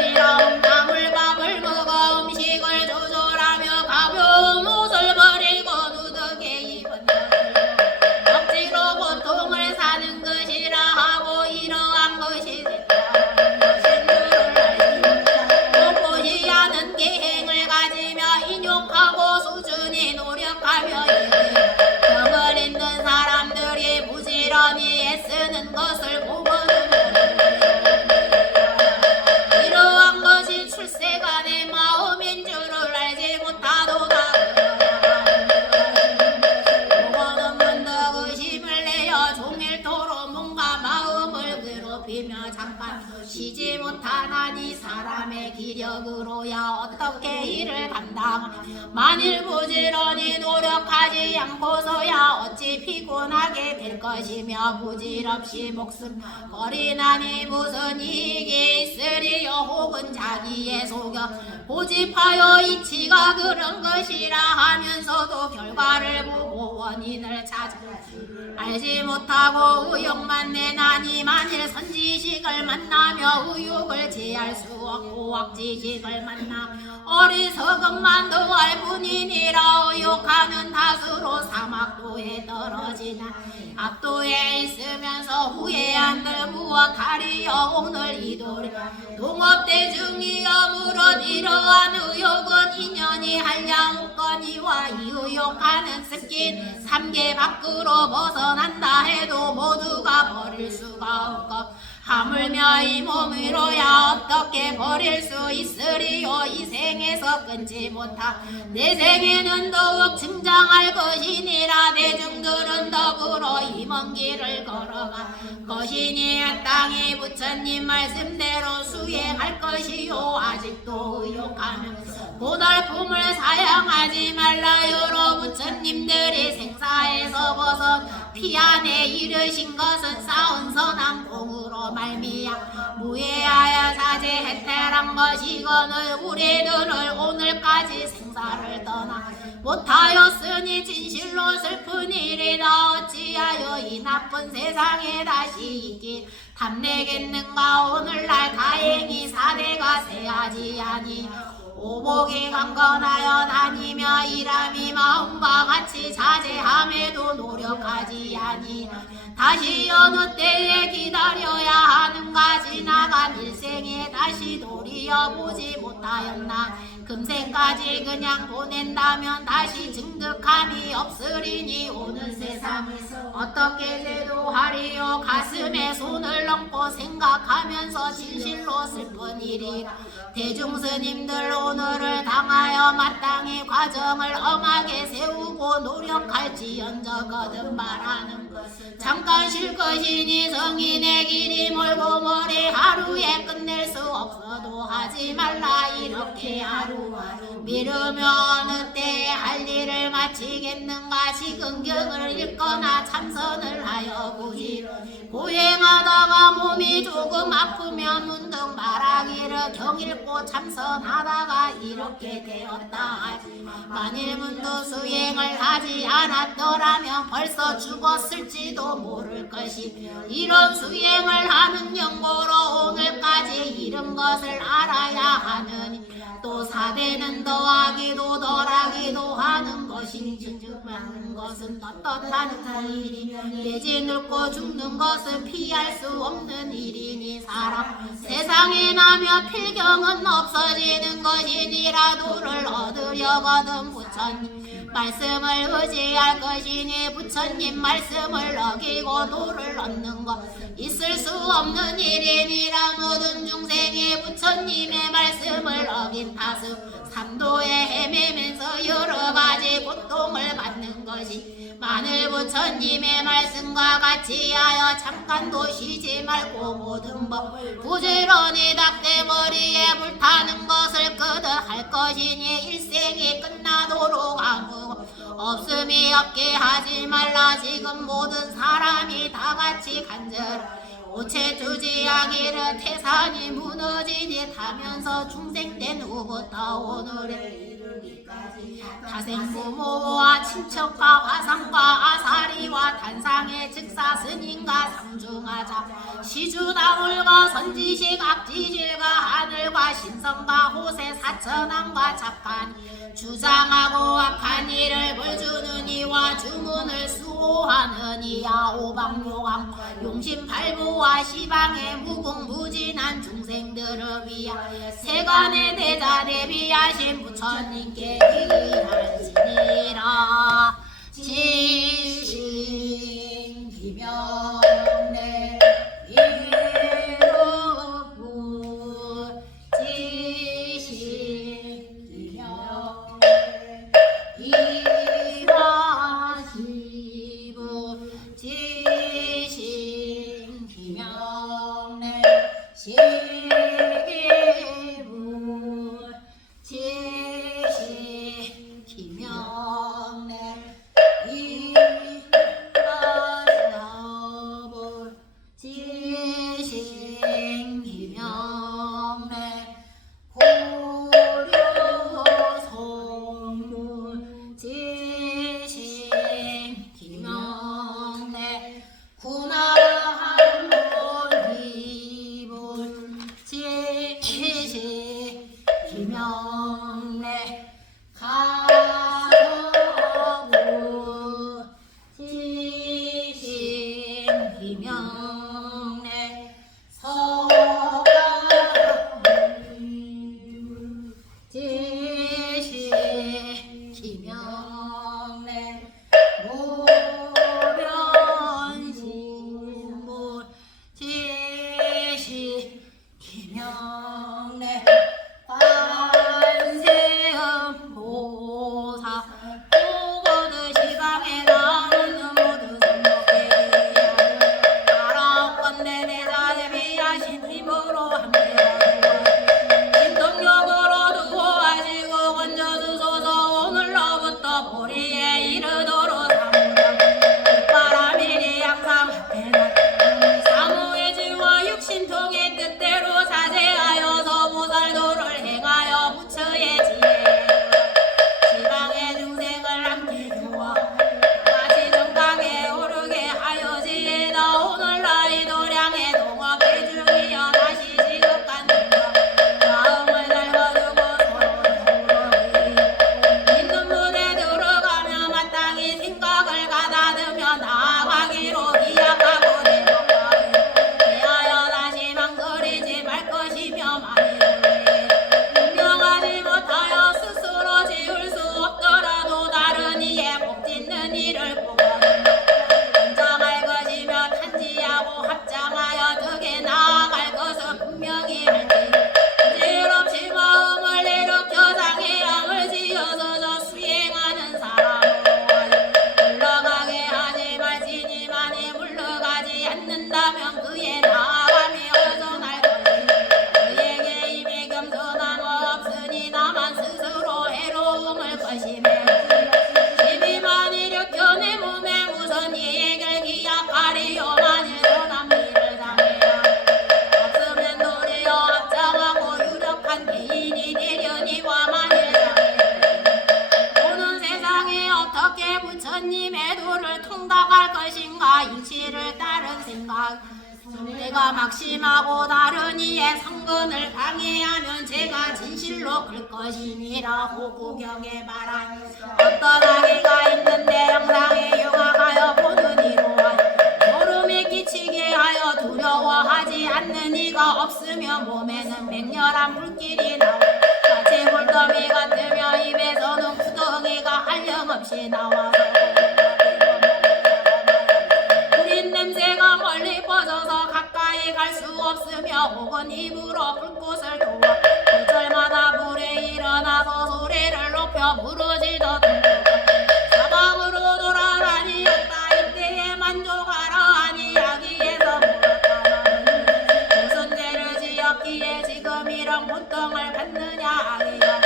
이런 나물밥을 먹어 음식을 조절하며 가벼운 옷을 버리고 누더게 입은 억지로 고통을 사는 것이라 하고 이러한 것이 못보지 않은 계행을 가지며 인욕하고 수준이 노력하며 병을 있는 사람들이 부지런히 애쓰는 것을 보고는 이러한 것이 출세간의 마음인 줄을 알지 못하도다. 보고는 문득 의심을 내어 종일토록 뭔가 마음을 괴롭히며 잠깐 쉬지 못하나니 사람의 기력으로야 어떻게 일을 감당하나. 만일 부지런히 노력하지 않고서야 어찌 피곤하게 될 것이며 부질없이 목숨 버리나니 무슨 이익이 있으리요. 혹은 자기의 속여 고집하여 이치가 그런 것이라 하면서도 결과를 보고 원인을 찾아 알지 못하고 의욕만 내나니 만일 선지식을 만나며 의욕을 제할 수 없고 악지식을 만나 어리석음만 더할 뿐이니라. 의욕하는 탓으로 사막도에 떨어지나 앞도에 있으면서 후회한들 무엇하리여. 오늘 이 도리 종업대중이여물은 이러한 의혹은 인연이 한량없거니와 이 의혹하는 스킨 3개 밖으로 벗어난다 해도 모두가 버릴 수가 없고 하물며 이 몸으로야 어떻게 버릴 수 있으리요. 이 생에서 끊지 못하 내 생에는 더욱 증장할 것이니라. 대중들은 더불어 이 먼 길을 걸어가 것이니 땅에 부처님 말씀대로 수행할 것이요. 아직도 의욕하면서 고달품을 사양하지 말라요로 부처님들이 생사에서 벗어 피 안에 이르신 것은 쌓은 선한 공으로 말미암 무해하여 자제해태란 것이거늘 우리들을 오늘까지 생사를 떠나 못하였으니 진실로 슬픈 일이다. 어찌하여 이 나쁜 세상에 다시 있기 탐내겠는가. 오늘날 다행히 사대가 세하지 아니 오복이 강건하여 다니며 일함이 마음과 같이 자제함에도 노력하지 아니 다시 어느 때에 기다려야 하는가. 지나간 일생에 다시 도리어 보지 못하였나. 금생까지 그냥 보낸다면 다시 증득함이 없으리니 오는 세상에서 어떻게 제도하리요. 가슴에 손을 얹고 생각하면서 진실로 슬픈 일이 대중스님들 오늘을 당하여 마땅히 과정을 엄하게 세우고 노력할지언정 거듭 말하는 것은 잠깐 쉴 것이니 성인의 길이 멀고 멀리 하루에 끝낼 수 없어도 하지 말라. 이렇게 하루하루 미루며 어느 때에 할 일을 마치겠는가. 지근경을 읽거나 참선을 하여 고행하다가 몸이 조금 아프면 문득 말하기를 경 읽고 참선하다가 이렇게 되었다. 만일 문득 수행을 하지 않았더라면 벌써 죽었을지도 모를 것이며 이런 수행을 하는 연고로 오늘까지 이른 것을 알아야 하느니 또 사대는 더하기도 덜하기도 하는 것이니 진즉하는 것은 떳떳한 일이며 내지 늙고 죽는 것은 피할 수 없는 일이니 사람 세상에 나며 필경은 없어지는 것이니라. 도를 얻으려거든 부처님 말씀을 의지할 것이니 부처님 말씀을 어기고 도를 얻는 것 있을 수 없는 일이니라. 모든 중생이 부처님의 말씀을 어긴 탓은 삼도에 헤매면서 여러 가지 고통을 받는 것이 만일 부처님의 말씀과 같이 하여 잠깐도 쉬지 말고 모든 법을 부지런히 닦되 머리에 불타는 것을 거듭 할 것이니 일생이 끝나도록 아무 없음이 없게 하지 말라. 지금 모든 사람이 다 같이 간절하여 오체 주지하기를 태산이 무너지니 하면서 중생된 후부터 오늘에 이르기까지 타생부모와 친척과 화상과 아사리와 단상의 즉사 스님과 상중하자 시주다물과 선지식 악지실과 하늘과 신성과 호세 사천왕과 착한 주장하고 악한 일을 벌주는 이와 주문을 수호하는 이야 오방요강 용심팔부와 시방의 무궁무진한 중생들을 위하여 세간의 대자 대비하신 부처님께 기할지니라. 지신 기명내 이로구 지신 기명내 이화시부 지신 기명내 시기부 지신 기명내 이화사부 지신 기명내 고려성문 지신 기명내 군화한본기분 지신 기명내 가서부 지신 기명내 서가부 명래 관세음 보사 보거드 시방에 나오는 모두 선목대기야 나라건대 내자대비하신 힘으로 함께 신통력으로 두고 하시고 건져주소서 오늘로부터 보리에 이르도록 사무장 바람이 항상 앞에나 사무의지와 육신통의 뜻대로 자제하여서 보살도를 행하여 부처의 지혜에 지방의 중생을 함께 주어 같이 정강에 오르게 하여 지혜다 오늘날 이 도량의 동업의 중이여 다시 지극한 동업 마음을 달궈두고 서로를 호르기 있는 문에 들어가며 마땅히 생각을 가다듬며 나아가기로 기약하고 대하여 다시 망설이지 말 것이며 많이 놀래 분명하지 못하여 스스로 지을 수 없더라도 다른 이의 복 짓는 일을 보고 인정할 것이며 탄지하고 합장하여 덕에 나아갈 것은 분명히 할지 부질없이 마음을 일으켜 장애양을 지어서 저 수행하는 사람으로 물러가게 하지 말지니 만일 물러가지 않는다면 그의 나아감이 어선할 것이 그에게 입에 겸손함 없으니 나만 스스로 해로움을 것이며 집이만 일으켜 내 몸에 우선 이익을 기약하리요 만일 선한 미를 당해야 없으면 도리어 합장하고 유력한 개인이 되려니와 만일 오는 세상에 어떻게 부처님의 도를 통달할 것인가 이치를 따른 생각 내가 막심하고 다른 이의 상근을 방해하면 제가 진실로 클 것이니라고 구경에 말하니 어떤 악의가 있는데 영상에 융합하여 보는 이로하니 소름이 끼치게 하여 두려워하지 않는 이가 없으면 몸에는 맹렬한 물길이 나오 마치 물더미 같으며 입에서는 구덩이가 한량없이 나와서 우린 냄새가 멀리 퍼져서 가까이 갈 수 없으며 혹은 입으로 불꽃을 도와 계절마다 불에 일어나서 소리를 높여 부르짖어 사방으로 돌아다니었다 이때에 만족하라 하니 야기에서 물었다 너는 무슨 죄를 지었기에 지금 이런 고통을 받느냐 아기야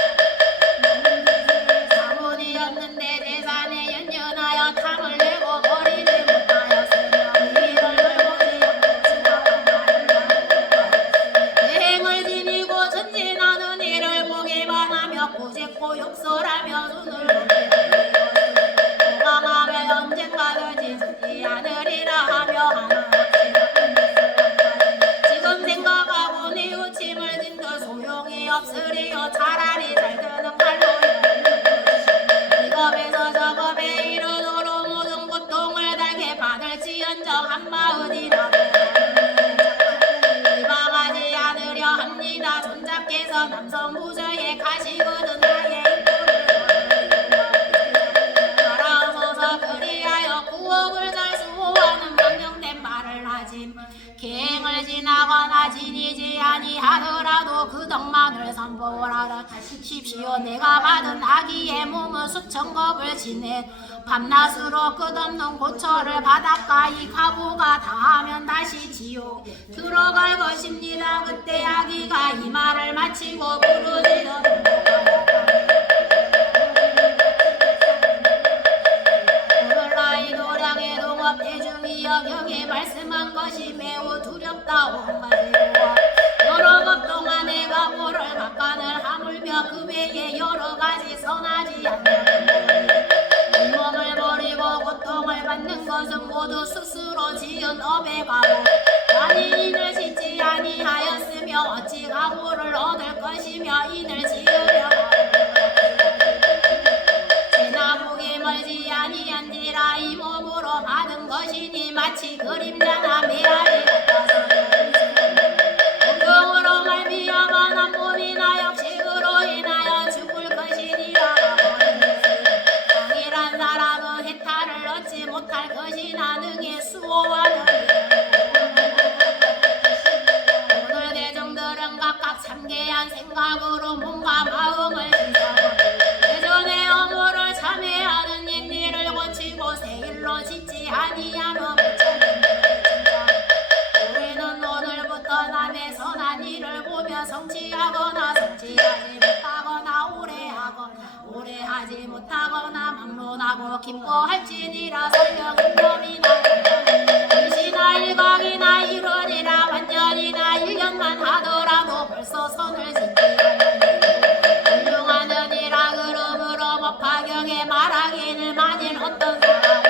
사문이었는데 대산에 연연하여 탐을 내고 버리지 못하였으며 이를 돌보지 행을 지니고 전진하는 이를 보기만 하며 고집고 욕설하며 눈을 도망하며 언젠가는 지지 않으리라 하며 하나없이 지금 생각하고 뉘우침을 진도 소용이 없으리요 차라리 잘 드는 칼로 이 법에서 저 법에 이르도록 모든 고통을 달게 받을지언정 한마음이라도 비방하지 않으려 합니다 손잡께서 남성부저에 가시거든 나의 따라오소서 그리하여 구억을 잘 수호하는 명령된 말을 하지 계행을 지나거나 지니지 아니하더라도 그 덕만을 선보라 하십시오 내가 받은 아기의 몸은 수천 겁을 지내 밤낮으로 끝없는 고초를 바닷가이 가보가 다하면 다시 지옥 들어갈 것입니다 그때 아기가 이 말을 마치고 부르짖어 오늘날 이 도량의 동업 대중이여 경에 말씀한 것이 매우 두렵다 온가지고 여러 것 동안 내가 모를 각간을 하물며 그 외에 여러 가지 선하지 않는 이 몸을 버리고 고통을 받는 것은 모두 스스로 지은 업에 가고 아니 인을 짓지 아니하였으며 어찌 가고를 얻을 것이며 인을 지으려 제나무기 멀지 아니한지라 이 몸으로 받은 것이니 마치 그림자나 메아리 같아서 공경으로 말미암아 난 몸이나 역식으로 인하여 죽을 것이니라 강이란 사람은 해탈을 얻지 못할 것이나 능히 수호하는 오늘 대중들은 각각 각각 참개한 생각으로 몸과 마음을 신사고 예전에 어물을 참회하는 옛일을 고치고 새 일로 짓지 아니하며 우리는 오늘부터 남의 선한 일을 보며 성취하거나 성취하지 못하거나 오래하지 못하거나 막론하고 기뻐할지니라. 설령 놈이나 일시나 일각이나 일원이나 반년이나 1년만 하더라도 벌써 선을 짓지 훌륭하느니라. 그러므로 법화경에 말하기를 만일 어떤 사람이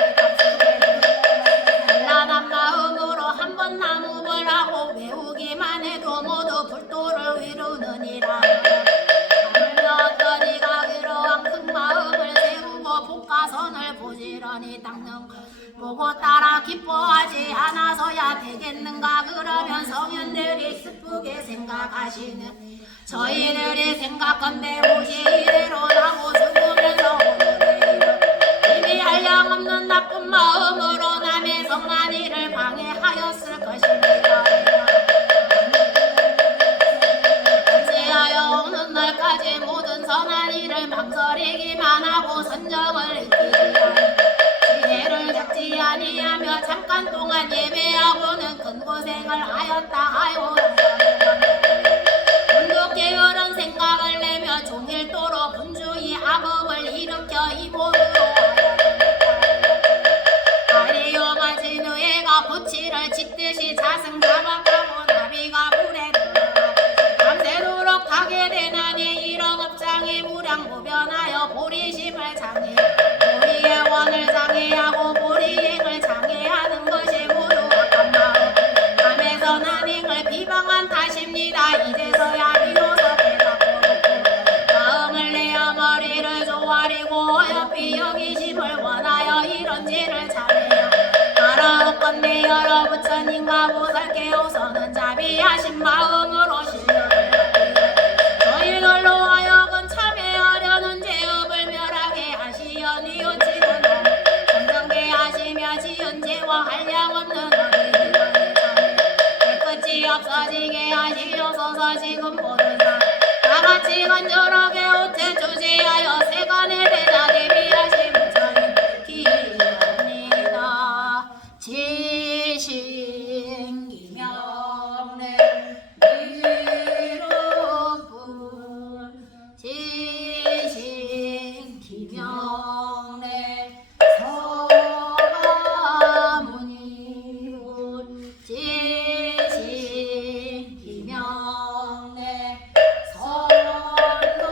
단란한 마음으로 한번 나무을 하고 외우기만 해도 모두 불도를 이루느니라. 어떤 이가 그러한 큰 마음을 세우고 복가선을 부지런히 닦는 것 보고 따라 기뻐하지 않아서야 되겠는가. 그러면 성현들이 기쁘게 생각하시는 저희들이 생각한대 오시 이래로 나고 죽으면서 오늘의 이미 한량없는 나쁜 마음으로 남의 성난 일을 방해하였을 것입니다. 어찌하여 오는 날까지 모든 선한 일을 망설이기만 하고 선정을 익히지 지혜를 잡지 아니하며 잠깐 동안 예배하고는 큰 고생을 하였다 하여 문득 게으른 생각을 내며 종일도록 분주히 악업을 일으켜 이모으로 아리요마 진우애가 고치를 짓듯이 자승 자박하고 나비가 불에 밤새도록 하게 되나니 이런 업장이 무량무변하여 보리심을 장해 보리의 원을 장해하고 보리행을 장해하는 것이 모두 악한 마음 밤에서 난행을 비방한 탓입니다. 이제서야 비로소 배가 고르고 마음을 내어 머리를 조아리고 어여삐 여기심을 원하여 이런 죄를 참해야 알아옵건대 여러 부처님과 보살께오서는 자비하신 마음으로 신령을 저희들로 하여금 참회하려는 죄업을 멸하게 하시어 뉘우치는 정정게 하시며 지은 죄와 한량없는 어린이를 깨끗이 없어지게 하시옵소서. 지금 모든 다같이 간절하게 오체 주지하여 세간에 대자 대비하신 부처님 기원이다. 지신기명래 미륵분 지신기명래 서가모니운 지신기명래 선도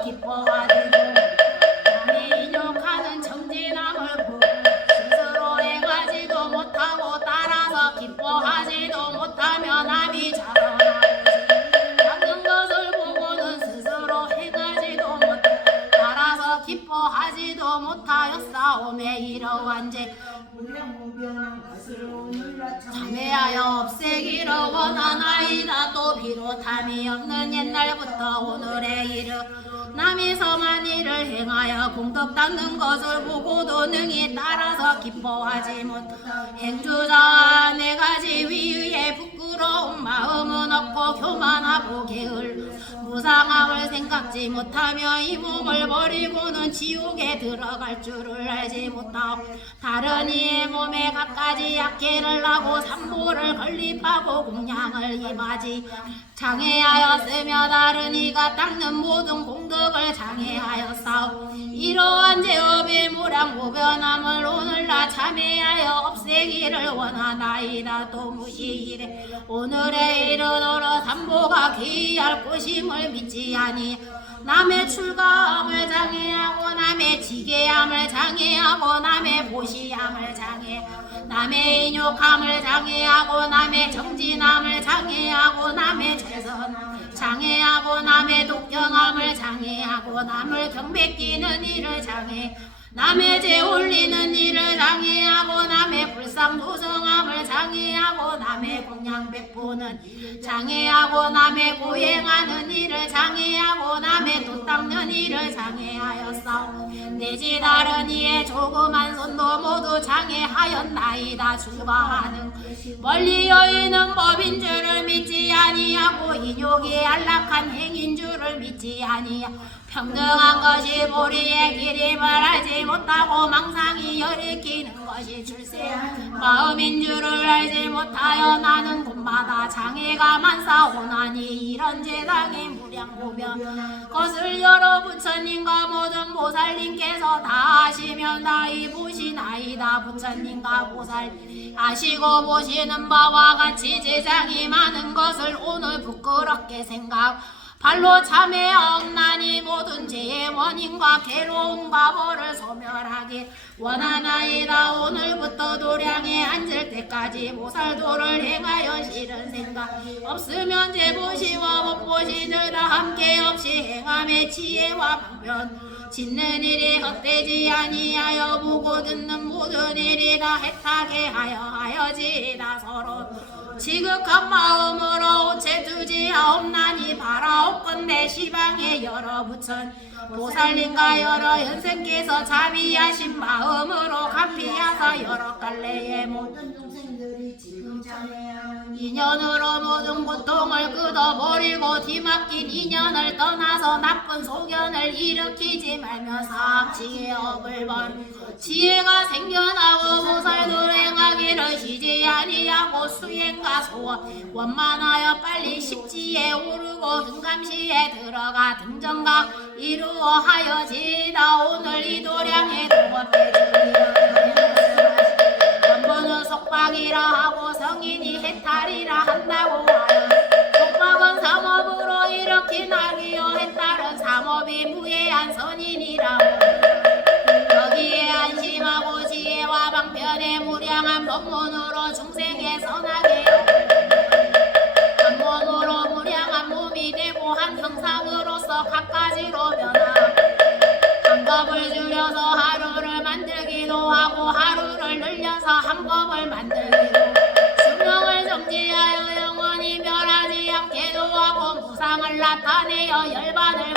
따라서 기뻐하지도 남의 인욕하는 정진함을 보고 스스로 행하지도 못하고 따라서 기뻐하지도 못하며 남이 자랑하고 하는 것을 보고는 스스로 행하지도 못하고 따라서 기뻐하지도 못하였사오매 이러한 죄 무량무변한 것을 오늘라 참회하여 없애기를 원하나이다. 또 비롯함이 없는 옛날부터 오늘에 이르 남이 성한 일을 행하여 공덕 닦는 것을 보고도 능히 따라서 기뻐하지 못 행주자와 네 가지 위에 부끄러운 마음은 없고 교만하고 게을 무상함을 생각지 못하며 이 몸을 버리고는 지옥에 들어갈 줄을 알지 못하고 다른 이의 몸에 갖가지 약해를 하고 삼보를 건립하고 공양을 임하지 장애하였으며 다른 이가 닦는 모든 공덕을 장애하였사오. 이러한 죄업의 무량무변함을 오늘날 참회하여 없애기를 원하나이다. 또 무시이래 오늘에 이르도록 삼보가 기이할 것임을 믿지 아니 남의 출가함을 장애하고 남의 지게함을 장애하고 남의 보시함을 장애 남의 인욕함을 장애하고 남의 정진함을 장애하고 남의 재선함을 장애하고 남의 독경함을 장애하고 남을 경배끼는 일을 장애 남의 죄 올리는 일을 장애하고 남의 불상도성함을 장애하고 남의 공양 베푸는 장애하고 남의 고행하는 일을 장애하고 남의 돈 닦는 일을 장애하였사오. 내지 다른 이의 조그만 손도 모두 장애하였나이다. 출가하는 멀리 여인은 법인 줄을 믿지 아니하고 인욕이 안락한 행인 줄을 믿지 아니하고 평등한 것이 보리의 길임을 알지 못하고 망상이 열이키는 것이 출세 마음인 줄을 알지 못하여 나는 곳마다 장애가 많사오나니 이런 제당의 무량무변 것을 여러 부처님과 모든 보살님께서 다 아시면 나이 보시나이다. 부처님과 보살 아시고 보시는 바와 같이 제장이 많은 것을 오늘 부끄럽게 생각 발로 참회하옵나니 모든 죄의 원인과 괴로움과 벌을 소멸하기 원하나이다. 오늘부터 도량에 앉을 때까지 보살도를 행하여 싫은 생각 없으면 제보시와 못보시들 다 함께 없이 행함의 지혜와 방변 짓는 일이 헛되지 아니하여 보고 듣는 모든 일이 다 해타게 하여지이다. 서로 지극한 마음으로 오체 두지하옵나니 바라옵건대 시방의 여러 부천 보살님과 여러 현생께서 자비하신 마음으로 갚이하사 여러 갈래의 모든 동생들이 지금 참회하는 인연으로 모든 고통을 끊어버리고 뒤맡긴 인연을 떠나서 나쁜 소견을 일으키지 말며 사악지의 업을 버리고 지혜가 생겨나고 보살도 행하기를 쉬지 아니하고 수행과 소원 원만하여 빨리 십지에 오르고 흥감시에 들어가 등정각 이루어 하여지다. 오늘 이 도량에 동업해 주리라. 원본은 속박이라 하고 성인이 해탈이라 한다고 하여 속박은 삼업으로 일으킨 악이요 해탈은 삼업이 무해한 선인이라. 여기에 안심하고 지혜와 방편의 무량한 법문으로 중생의 선하게 한몸으로 무량한 몸이 되고 한 형상으로서 각가지로 변화 한 법을 줄여서 하루를 만들기도 하고 하루를 늘려서 한 법을 만들기도 수명을 정지하여 영원히 변하지 않게도 하고 무상을 나타내어 열반을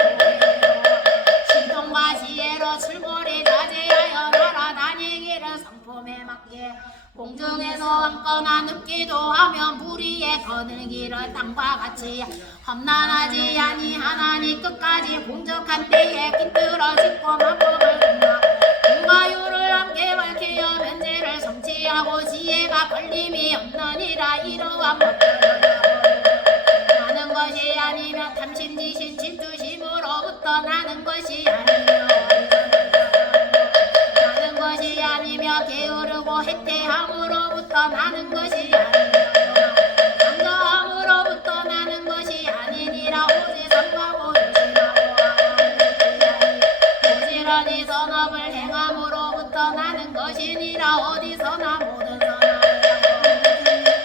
신통과 지혜로 출몰이 자제하여 날아다니기를 성품에 맞게 공중에서 앉거나 눕기도 하며 물 위에 거늘기를 땅과 같이 험난하지 아니하나니 끝까지 공적한 때에 깃들어 짓고 만법을 듣나 공가요를 함께 밝히어 면제를 성취하고 지혜가 걸림이 없느니라. 이러한 법들을 나는 것이 아니며 탐심지신 질투심으로부터 나는 것이 아니며 나는 것이 아니며 게으르고 해태함으로부터 나는 것이 아니며 강저함으로부터 나는 것이 아니니라. 오직 삼가고 조심하고 부처니 선업을 행함으로부터 나는 것이니라. 어디서나 모든 선업을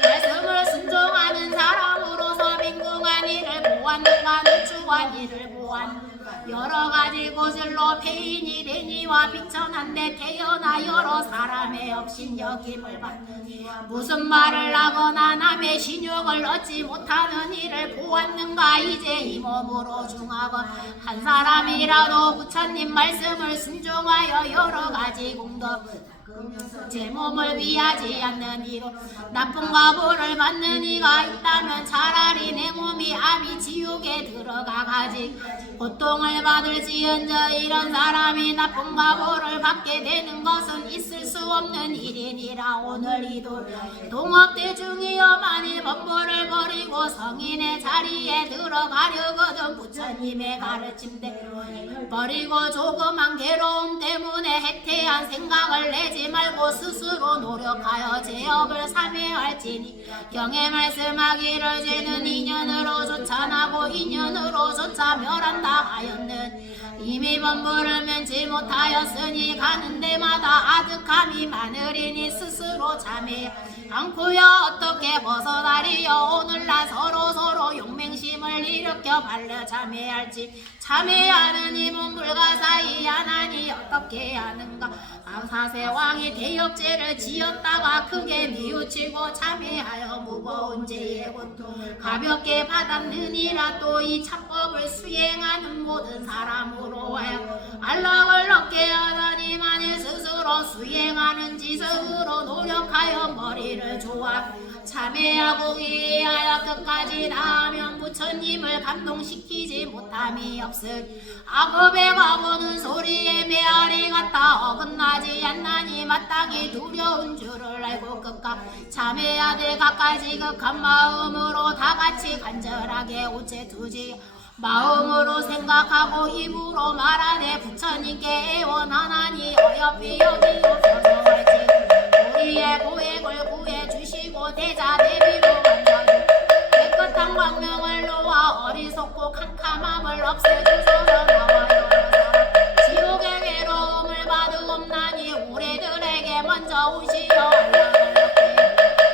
말씀을 순종하는 사람으로서 빈궁한 이를 보았는가 누추한 이를 보았는가 여러 가지 곳을로 폐인이 되니와 비천한데 태어나 여러 사람의 업신여김을 받느니 무슨 말을 하거나 남의 신욕을 얻지 못하는 이를 보았는가. 이제 이 몸으로 중하건 한 사람이라도 부처님 말씀을 순종하여 여러 가지 공덕 제 몸을 위하지 않는 이로 나쁨과 벌을 받는 이가 있다면 차라리 내 몸이 아비 지옥에 들어가 가지 고통을 받을지언정 이런 사람이 나쁨과 벌을 받게 되는 것은 있을 수 없는 일이니라. 오늘 이도 동업대중이여 만일 범벌을 버리고 성인의 자리에 들어가려거든 부처님의 가르침대로 버리고 조그만 괴로움 때문에 해태한 생각을 내지 말고 스스로 노력하여 제업을 삼해할지니 경에 말씀하기를 죄는 인연으로 조찬하고 인연으로 조차 멸한다 하였는 이미 범벌을 면치 못하였으니 가는 데마다 아득함이 많으리니 스스로 참해 않고야 어떻게 벗어나리여. 오늘날 서로 용맹심을 일으켜 발려 참회할지 참회하는 이몸 불가사의 하나니 어떻게 하는가. 암사세 왕이 대역죄를 지었다가 크게 뉘우치고 참회하여 무거운 죄의 고통을 가볍게 받았느니라. 또 이 참법을 수행하는 모든 사람으로 하여 안락을 얻게 하다니 만일 스스로 수행하는 지성으로 노력하여 머리를 조아 참회하고 이해하여 끝까지 나아면 부처님을 감동시키지 못함이 없으니 악업에 가보는 소리에 메아리 같아 어긋나지 않나니 마땅히 두려운 줄을 알고 끝까지 참회하되 각가지 극한 마음으로 다같이 간절하게 우체투지 마음으로 생각하고 입으로 말하되 부처님께 애원하나니 어여삐 여기옵소서 할지 우리의 고액을 구해주시고 대자대비로 감사주 깨끗한 광명을 놓아 어리석고 캄캄함을 없애주소서. 나와 여러 사람 지옥의 괴로움을 받으옵나니 우리들에게 먼저 오시어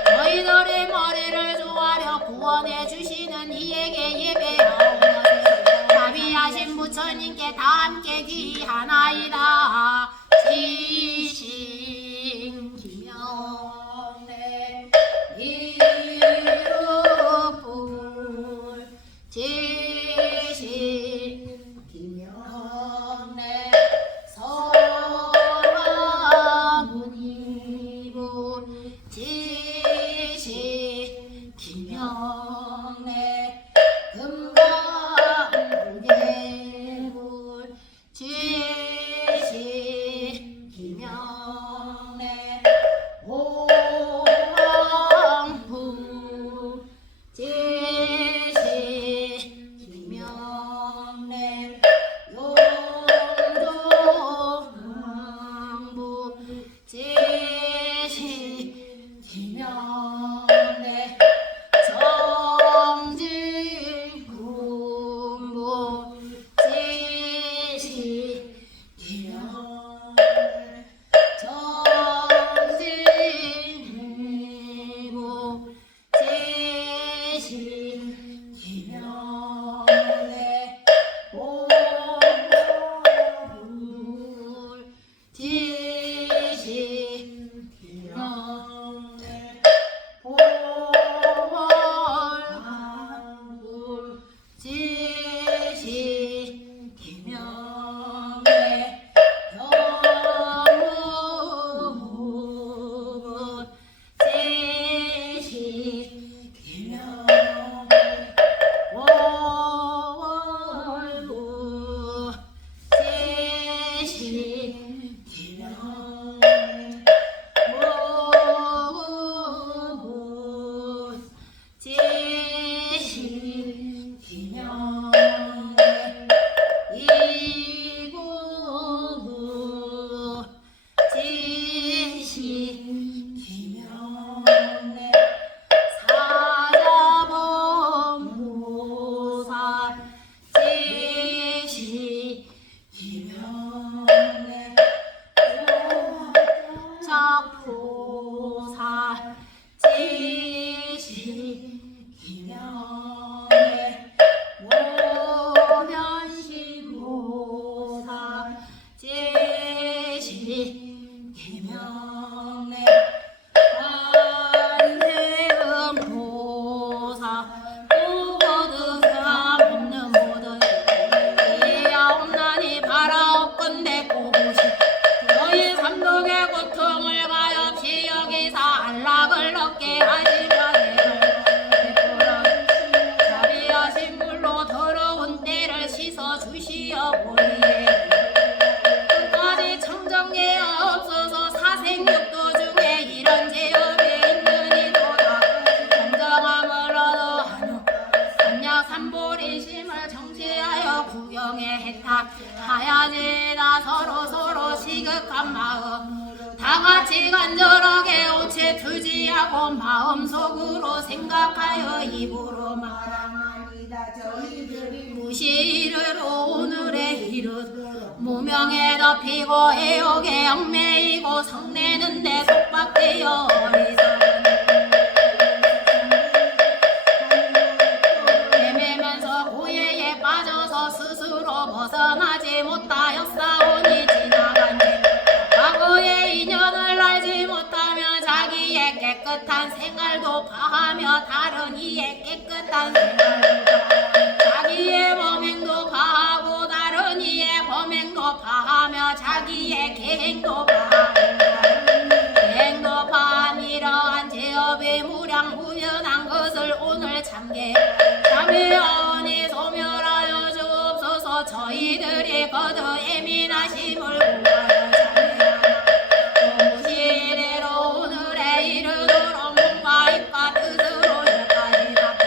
저희들의 머리를 조아려 구원해 주시는 이에게 예배하옵나니 자비하신 부처님께 다 함께 귀하나이다. 지신 기명내 이루불 지신 기명내 서화문이불 지신 기명내 금강무계불 지신 기명 해탈하야지. 나 서로 시극한 마음 다같이 간절하게 오체 투지하고 마음속으로 생각하여 입으로 말하나이다. 저희들이 무시를 오늘의 이릇 무명에 덮이고 애욕에 얽매이고 성내는데 속박되어 어리석은 헤매면서 고예에 빠져서 스스로 벗어나지 못하였사오니 지나간 지 과거의 인연을 알지 못하며 자기의 깨끗한 생활도 파하며 다른 이의 깨끗한 생활도 자기의 범행도 파하고 다른 이의 범행도 파하며 자기의 계행도 파하고 계행도 파한 이러한 제업이 무량무변한 것을 오늘 참회하오니 소멸하여 주옵소서. 저희들이 거듭 예민하심을 구하여 참회하라. 무시대로 오늘에 이르도록 몸과 입과 뜻으로 여기까지 갖고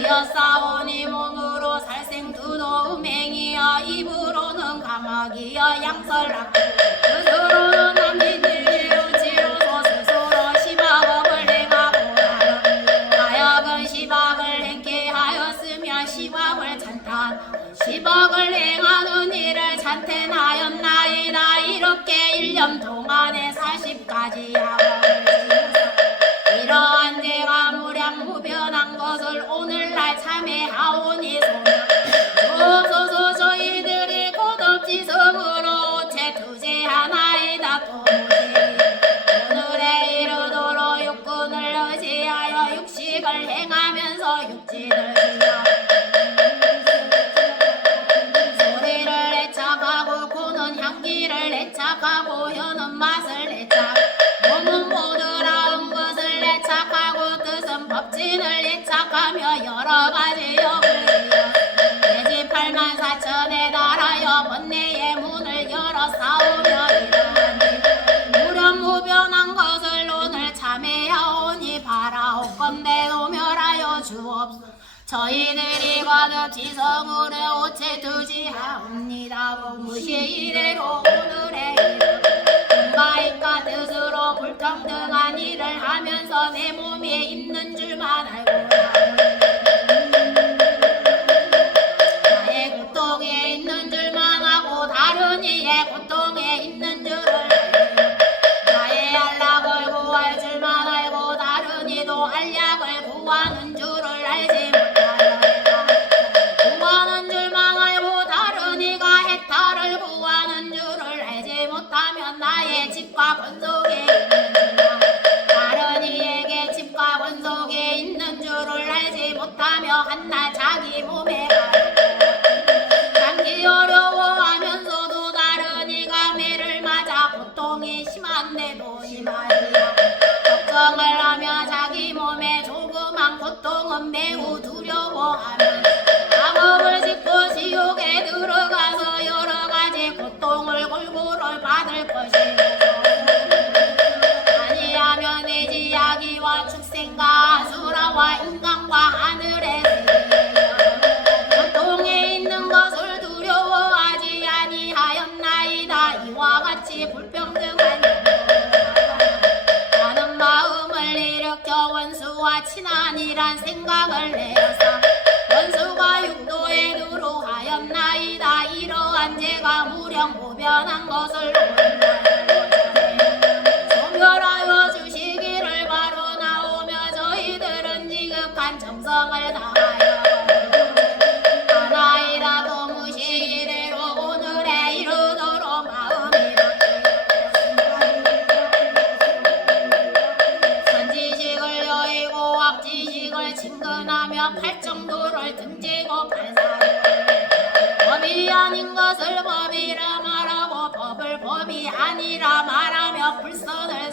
이었사오니 몸으로 살생투도 음행이여 입으로는 감악이여 양설락 뜻으로는 남진일로 치료소 스스로 시박업을 행하고 하여금 시박을 행케 하였으며 시박을 찬탄 시박을 행하는 일을 찬탄하였나이다. 이렇게 1년 동안에 40가지 야곡을 지으사 이러한 죄가 무량무변한 것을 오늘날 참회하오니 소소서. 저희들이 고덕지성으로 채투제하나이다. 또 오늘에 이르도록 육군을 의지하여 육식을 행하면서 육지를 지어 소리를 애착하고 코는 향기를 애착하고 혀는 맛을 애착 몸은 모두라운 것을 애착하고 뜻은 법진을 애착하며 여러가지 역을 지어 내지 8만 4천에 달하여 번뇌의 문을 열어 싸우며 이러한 무량무변한 것을 오늘 참회하오니 바라옵건대 소멸하여 주옵소서. 저희들이 거듭 지성으로 오체 투지하옵니다. 무시 이래로 오늘의 이름 몸과 입과 뜻으로 불평등한 일을 하면서 내 몸에 있는 줄만 알고 나의 고통에 있는 줄만 하고 다른 이의 고통에 있는 줄을 알고 나의 안락을 구할 줄만 알고 다른 이도 안락을 구하는 줄을 알지 못하여 구하는 줄만 알고 다른 이가 해탈을 구하는 줄을 알지 못하면 나의 집과 권속에 있는 줄만 다른 이에게 집과 권속에 있는 줄을 알지 못하며 한낱 자기 몸에 참기 어려워하면서도 다른 이가 매를 맞아 고통이 심한데도 심하리라. 걱정을 하며 자기 몸에 조그만 고통은 매우 두려워하며 악업을 짓고 지옥에 들어가서 여러가지 고통을 골고루 받을 것이고 아니하면 내지 야기와 축생과 아수라와 인간과 하늘의 고통에 있는 것을 두려워하지 아니하였나이다. 이와 같이 불평등한 나는 마음을 일으켜 원수와 친한이란 생각을 내어서 원수가 육도에 누루하였나이다. 이러한 죄가 무량무변한 것을 소멸하여 주시기를 바로 나오며 저희들은 지극한 정성을 다하여 하나이다. 또 무시 이래로 오늘에 이르도록 마음이 선지식을 여의고 악지식을 친근하며 팔정도를 등지고 발사하고 법이 아닌 것을 법이라 말하고 법을 법이 아니라 말하며 불선을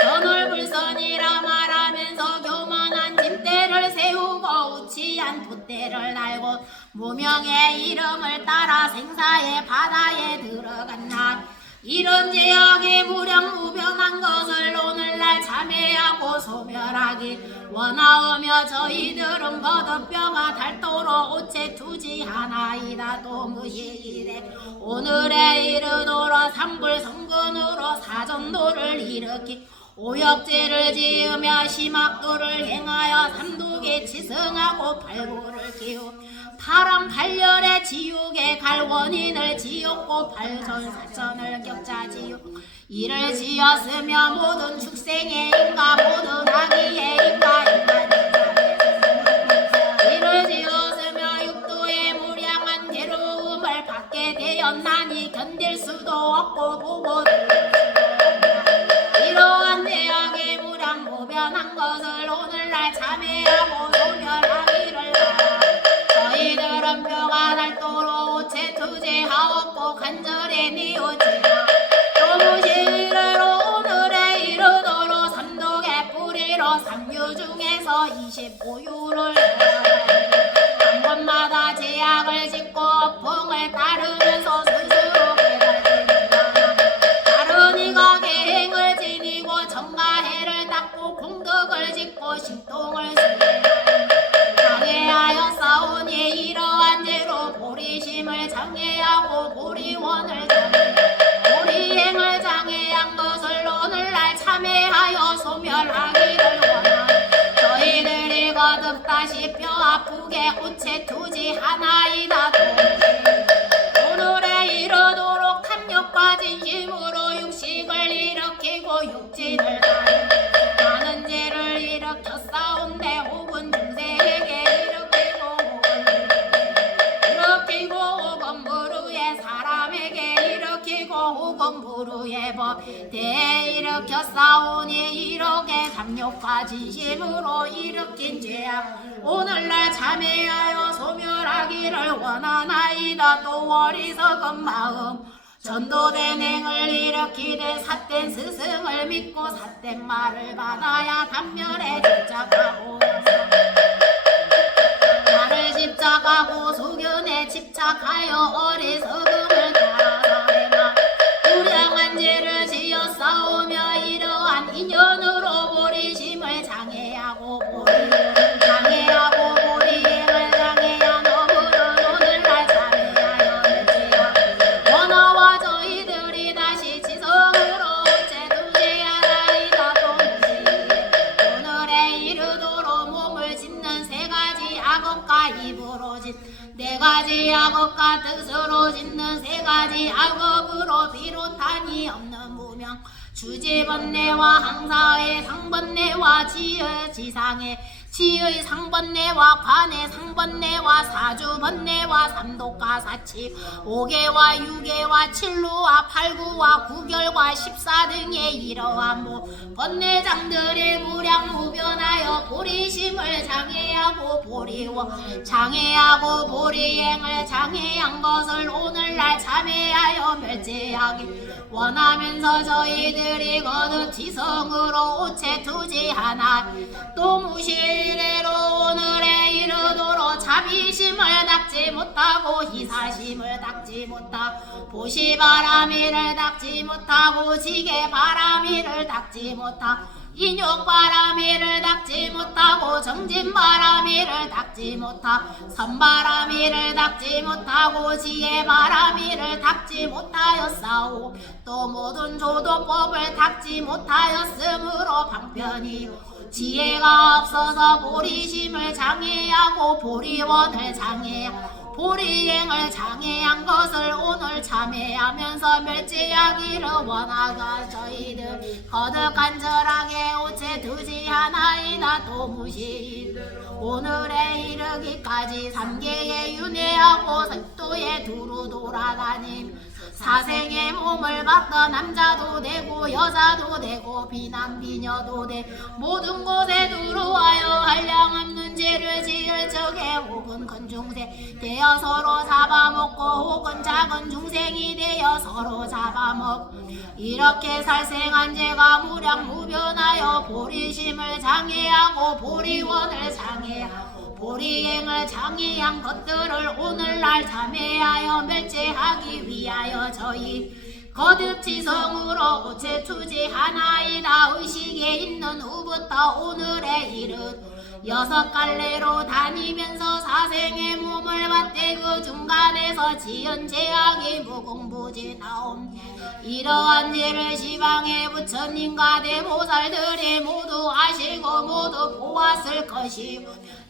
선을 불선이라 말하면서 교만한 짐대를 세우고 우치한 돛대를 달고 무명의 이름을 따라 생사의 바다에 들어간 날 이런 제약에 무량무변한 것을 오늘날 참회하고 소멸하기 원하오며 저희들은 거듭 뼈가 닳도록 오체 투지하나이다. 도무시이래 오늘에 이르도록 삼불성근으로 사전도를 일으키 오역죄를 지으며 심악도를 행하여 삼독에 치승하고 발고를 기우 파람 발열의 지옥에 갈 원인을 지었고 발전사천을 격자지요 이를 지었으며 모든 축생의 인가 모든 악의의 인가 이를 지었으며 육도의 무량한 괴로움을 받게 되었나니 견딜 수도 없고 보고 이러한 대학의 무량무변한 것을 오늘날 참회하고 소멸하기를 저희들은 뼈가 닳도록 오체 투제하옵고 간절히 니오지라 도무시를 오늘에 이르도록 삼독의 뿌리로 삼류 중에서 25유를 한 번마다 제약을 짓고 업풍을 따르면서 스스로 깨달으리라 다른 이가 계행을 지니고 정가해를 닦고 공덕을 짓고 신동을 장애하여 싸우니 이러한 죄로 보리심을 장애하고 보리원을 보리행을 장애한 것을 오늘날 참회하여 소멸하기를 원하니 저희들이 거듭 다시 뼈 아프게 오체 투지하나이다. 오늘에 이르도록 탐욕과 진심으로 육식을 일으키고 육진을 많은 죄를 일으켜 싸운데 혹은 중세에게 일으키고 혹은 무루의 사람에게 일으키고 혹은 무루의 법대에 일으켜 싸우니 이렇게 탐욕과 진심으로 일으킨 죄악 오늘날 참회하여 소멸하기를 원하나이다. 또 어리석은 마음 전도된 행을 일으키되 삿된 스승을 믿고 삿된 말을 받아야 단면에 집착하고 나를 집착하고 소견에 집착하여 어리석음을 따라서 행하 무량한 죄를 지어 싸우며 이러한 인연으로 보리심을 장애하고 보리행을 장애한 어물은 오늘날 참회하여 멸지하고 원하와 저희들이 다시 지성으로 재두제하나이다. 도무시에 오늘에 이르도록 몸을 짓는 세 가지 악업과 입으로 짓 네 가지 악업과 뜻으로 짓는 세 가지 악업으로 비롯하니 없는 무명 주지번뇌와 항사의 상번뇌와 지상의 지의 상번뇌와 관의 상번뇌와 사주번뇌와 삼독과 사치 오계와 유계와 칠루와 팔구와 구결과 십사 등의 이러한 번뇌장들이 무량무변하여 보리심을 장애하고 장애하고 보리행을 장애한 것을 오늘날 참회하여 멸제하기 원하면서 저희들이 거듭 지성으로 오체 투지하나 또 무시래로 오늘에 이르도록 자비심을 닦지 못하고 희사심을 닦지 못하고 보시바라미를 닦지 못하고 지게바라미를 닦지 못하고 인욕바라미를 닦지 못하고 정진바라미를 닦지 못하고 선바라미를 닦지 못하고 지혜바라미를 닦지 못하였사오 또 모든 조도법을 닦지 못하였으므로 방편이 지혜가 없어서 보리심을 장애하고 보리원을 장애하고 보리행을 장애한 것을 오늘 참회하면서 멸제하기를 원하가 저희들 거듭 간절하게 오체 두지하나이다. 도무시 오늘에 이르기까지 삼계에 윤회하고 색도에 두루 돌아다님 사생의 몸을 받던 남자도 되고 여자도 되고 비남 비녀도 돼 모든 곳에 들어와요 한량없는 죄를 지을 적에 혹은 큰 중생 되어 서로 잡아먹고 혹은 작은 중생이 되어 서로 잡아먹 이렇게 살생한 죄가 무량무변하여 보리심을 장애하고 보리원을 장애하고 보리행을 장애한 것들을 오늘날 참회하여 멸제하기 위하여 저희 거듭지성으로 고체 투지하나이다. 의식에 있는 후부터 오늘의 일은 6갈래로 다니면서 사생의 몸을 받되 그 중간에서 지은 죄악이 무궁무진하옵. 이러한 죄를 시방의 부처님과 대보살들이 모두 아시고 모두 보았을 것이요,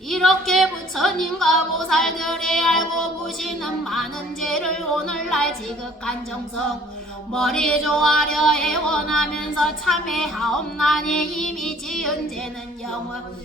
이렇게 부처님과 보살들이 알고 보시는 많은 죄를 오늘날 지극한 정성 머리 조아려 애원하면서 참회하옵나니 이미 지은 죄는 영원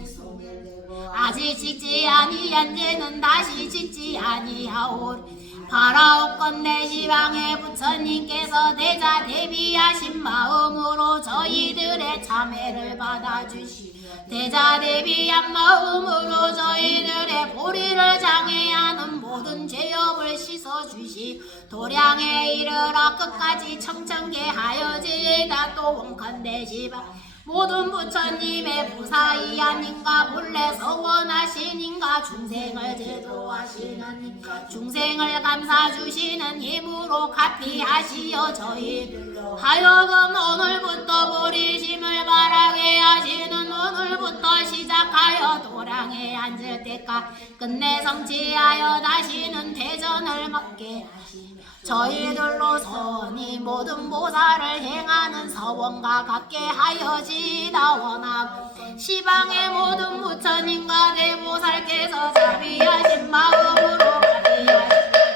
아직 짓지 아니한 죄는 다시 짓지 아니하오리. 바라옵건대 시방의 부처님께서 대자 대비하신 마음으로 저희들의 참회를 받아주시, 대자 대비한 마음으로 저희들의 보리를 장애하는 모든 죄업을 씻어주시, 도량에 이르러 끝까지 청천계 하여지이다. 또 원컨대 시방 모든 부처님의 부사이하님과 본래 서원하시님과 중생을 제도하시는 중생을 감사주시는 힘으로 가피하시어 저희들로 하여금 오늘부터 보리심을 바라게 하시는 오늘부터 시작하여 도량에 앉을 때까지 끝내 성취하여 다시는 대전을 먹게 하시며 저희들로 선이 모든 보살을 행하는 서원과 같게 하여지다. 원하고 시방의 모든 부처님과 대보살께서 자비하신 마음으로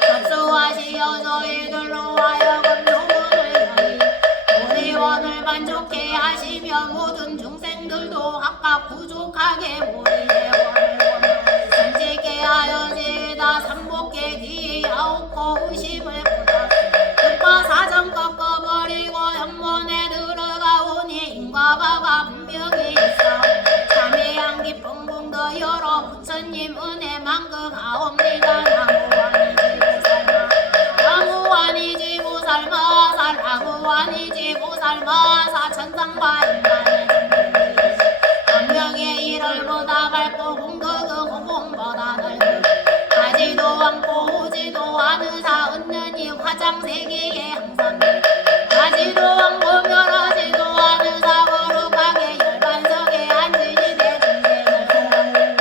접수하시어 저희들로 하여금 소원을 저희 우리원을 만족해 하시며 모든 중생들도 각각 부족하게 우리의 원을 성직해 하여지다. 삼복계 뒤 아홉고 의심을 뜻과 사정 꺾어버리고 현문에 들어가오니 인과바가 분명히 있어 참회한 기쁜 공도 여러 부처님 은혜 만극하옵니다. 나무완이지 보살마 나무완이지 보살마사 천상과 인간의 명의 일을 보다 밝고 공덕은 호공보다 넓고 가지도 않고 오지도 않으사 얻느니 화장세계에 항상 가지도 않고 멸하지도 않으사 거룩하게 열반석에 앉으시되 중생을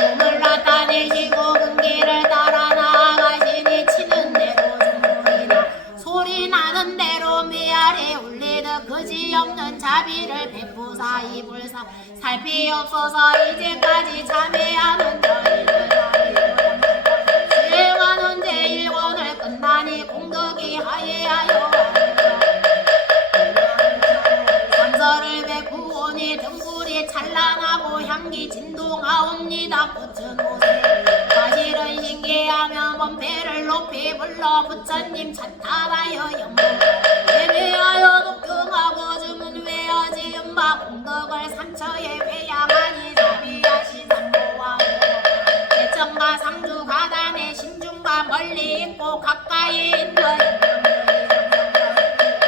몸을 나타내시고 근기를 따라 나아가시니 치는 대로 중물이나 소리 나는 대로 미아래 울리듯 그지없는 자비를 베푸사 이불사 살피 없어서 이제까지 참회하는 저희들 수행하는 제1권을 끝나니 공덕이 하예하여 삼설을 베푸오니 등불이 찬란하고 향기 진동하옵니다. 꽃은 옷에 사실은 신기하며 범패를 높이 불러 부처님 찬탄하여 영광 예배하여 독경하고 주문 외어지은 바 공덕을 삼처에 회양하니 자비하신 삼보와 대청과 상주 가단에 신중과 멀리 있고 가까이 있는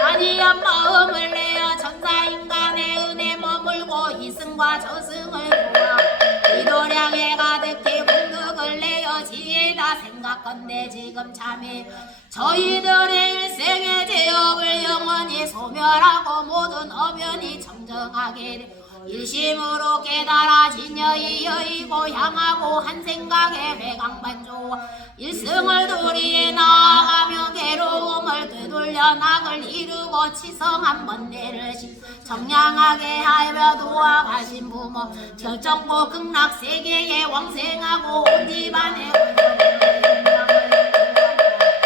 아니한 마음을 내어 천사인간의 은혜 머물고 이승과 저승을 보아 이도량에 가득히 공덕을 내어 지혜다. 생각건대 지금 참회 저희들의 일생의 죄업을 영원히 소멸하고 모든 어변이 청정하게 되 일심으로 깨달아 진여이 여의고 향하고 한 생각에 회강반조와 일승을 도리에 나아가며 괴로움을 되돌려 낙을 이루고 치성한 번뇌를 정량하게 하여 도와가신 부모 결정고 극락세계에 왕생하고 온 집안에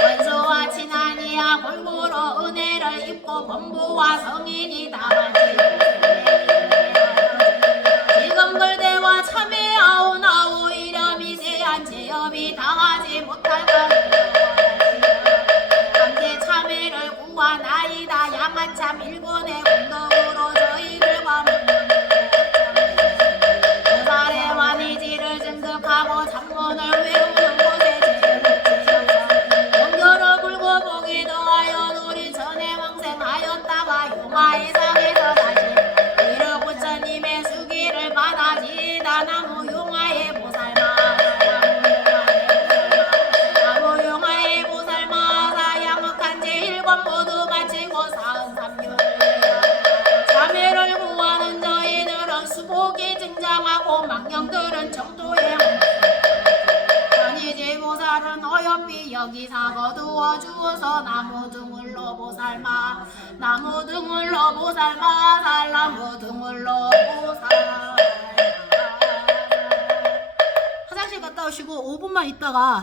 원수와 친하니야 골고루 은혜를 입고 범부와 성인이 다하지 지금 글대와 참회하오나 오히려 미세한 죄업이 당하지 못할 함께 참회를 구하나이다. 양한참 일본의 공덕으로 저희들과 보살의 완이지를 증득하고 참문을 외우는 곳에 영결을 굴고 보기 더하여 우리 전에 왕생하였다가 용화의 상에 하고 망령들은 정도에 아니지 보살은 어여삐 여기사 거두어 주어서 나무 등을로 보살마 나무 등을로 보살마 살나무 등을로 보살마 화장실 갔다 오시고 5분만 있다가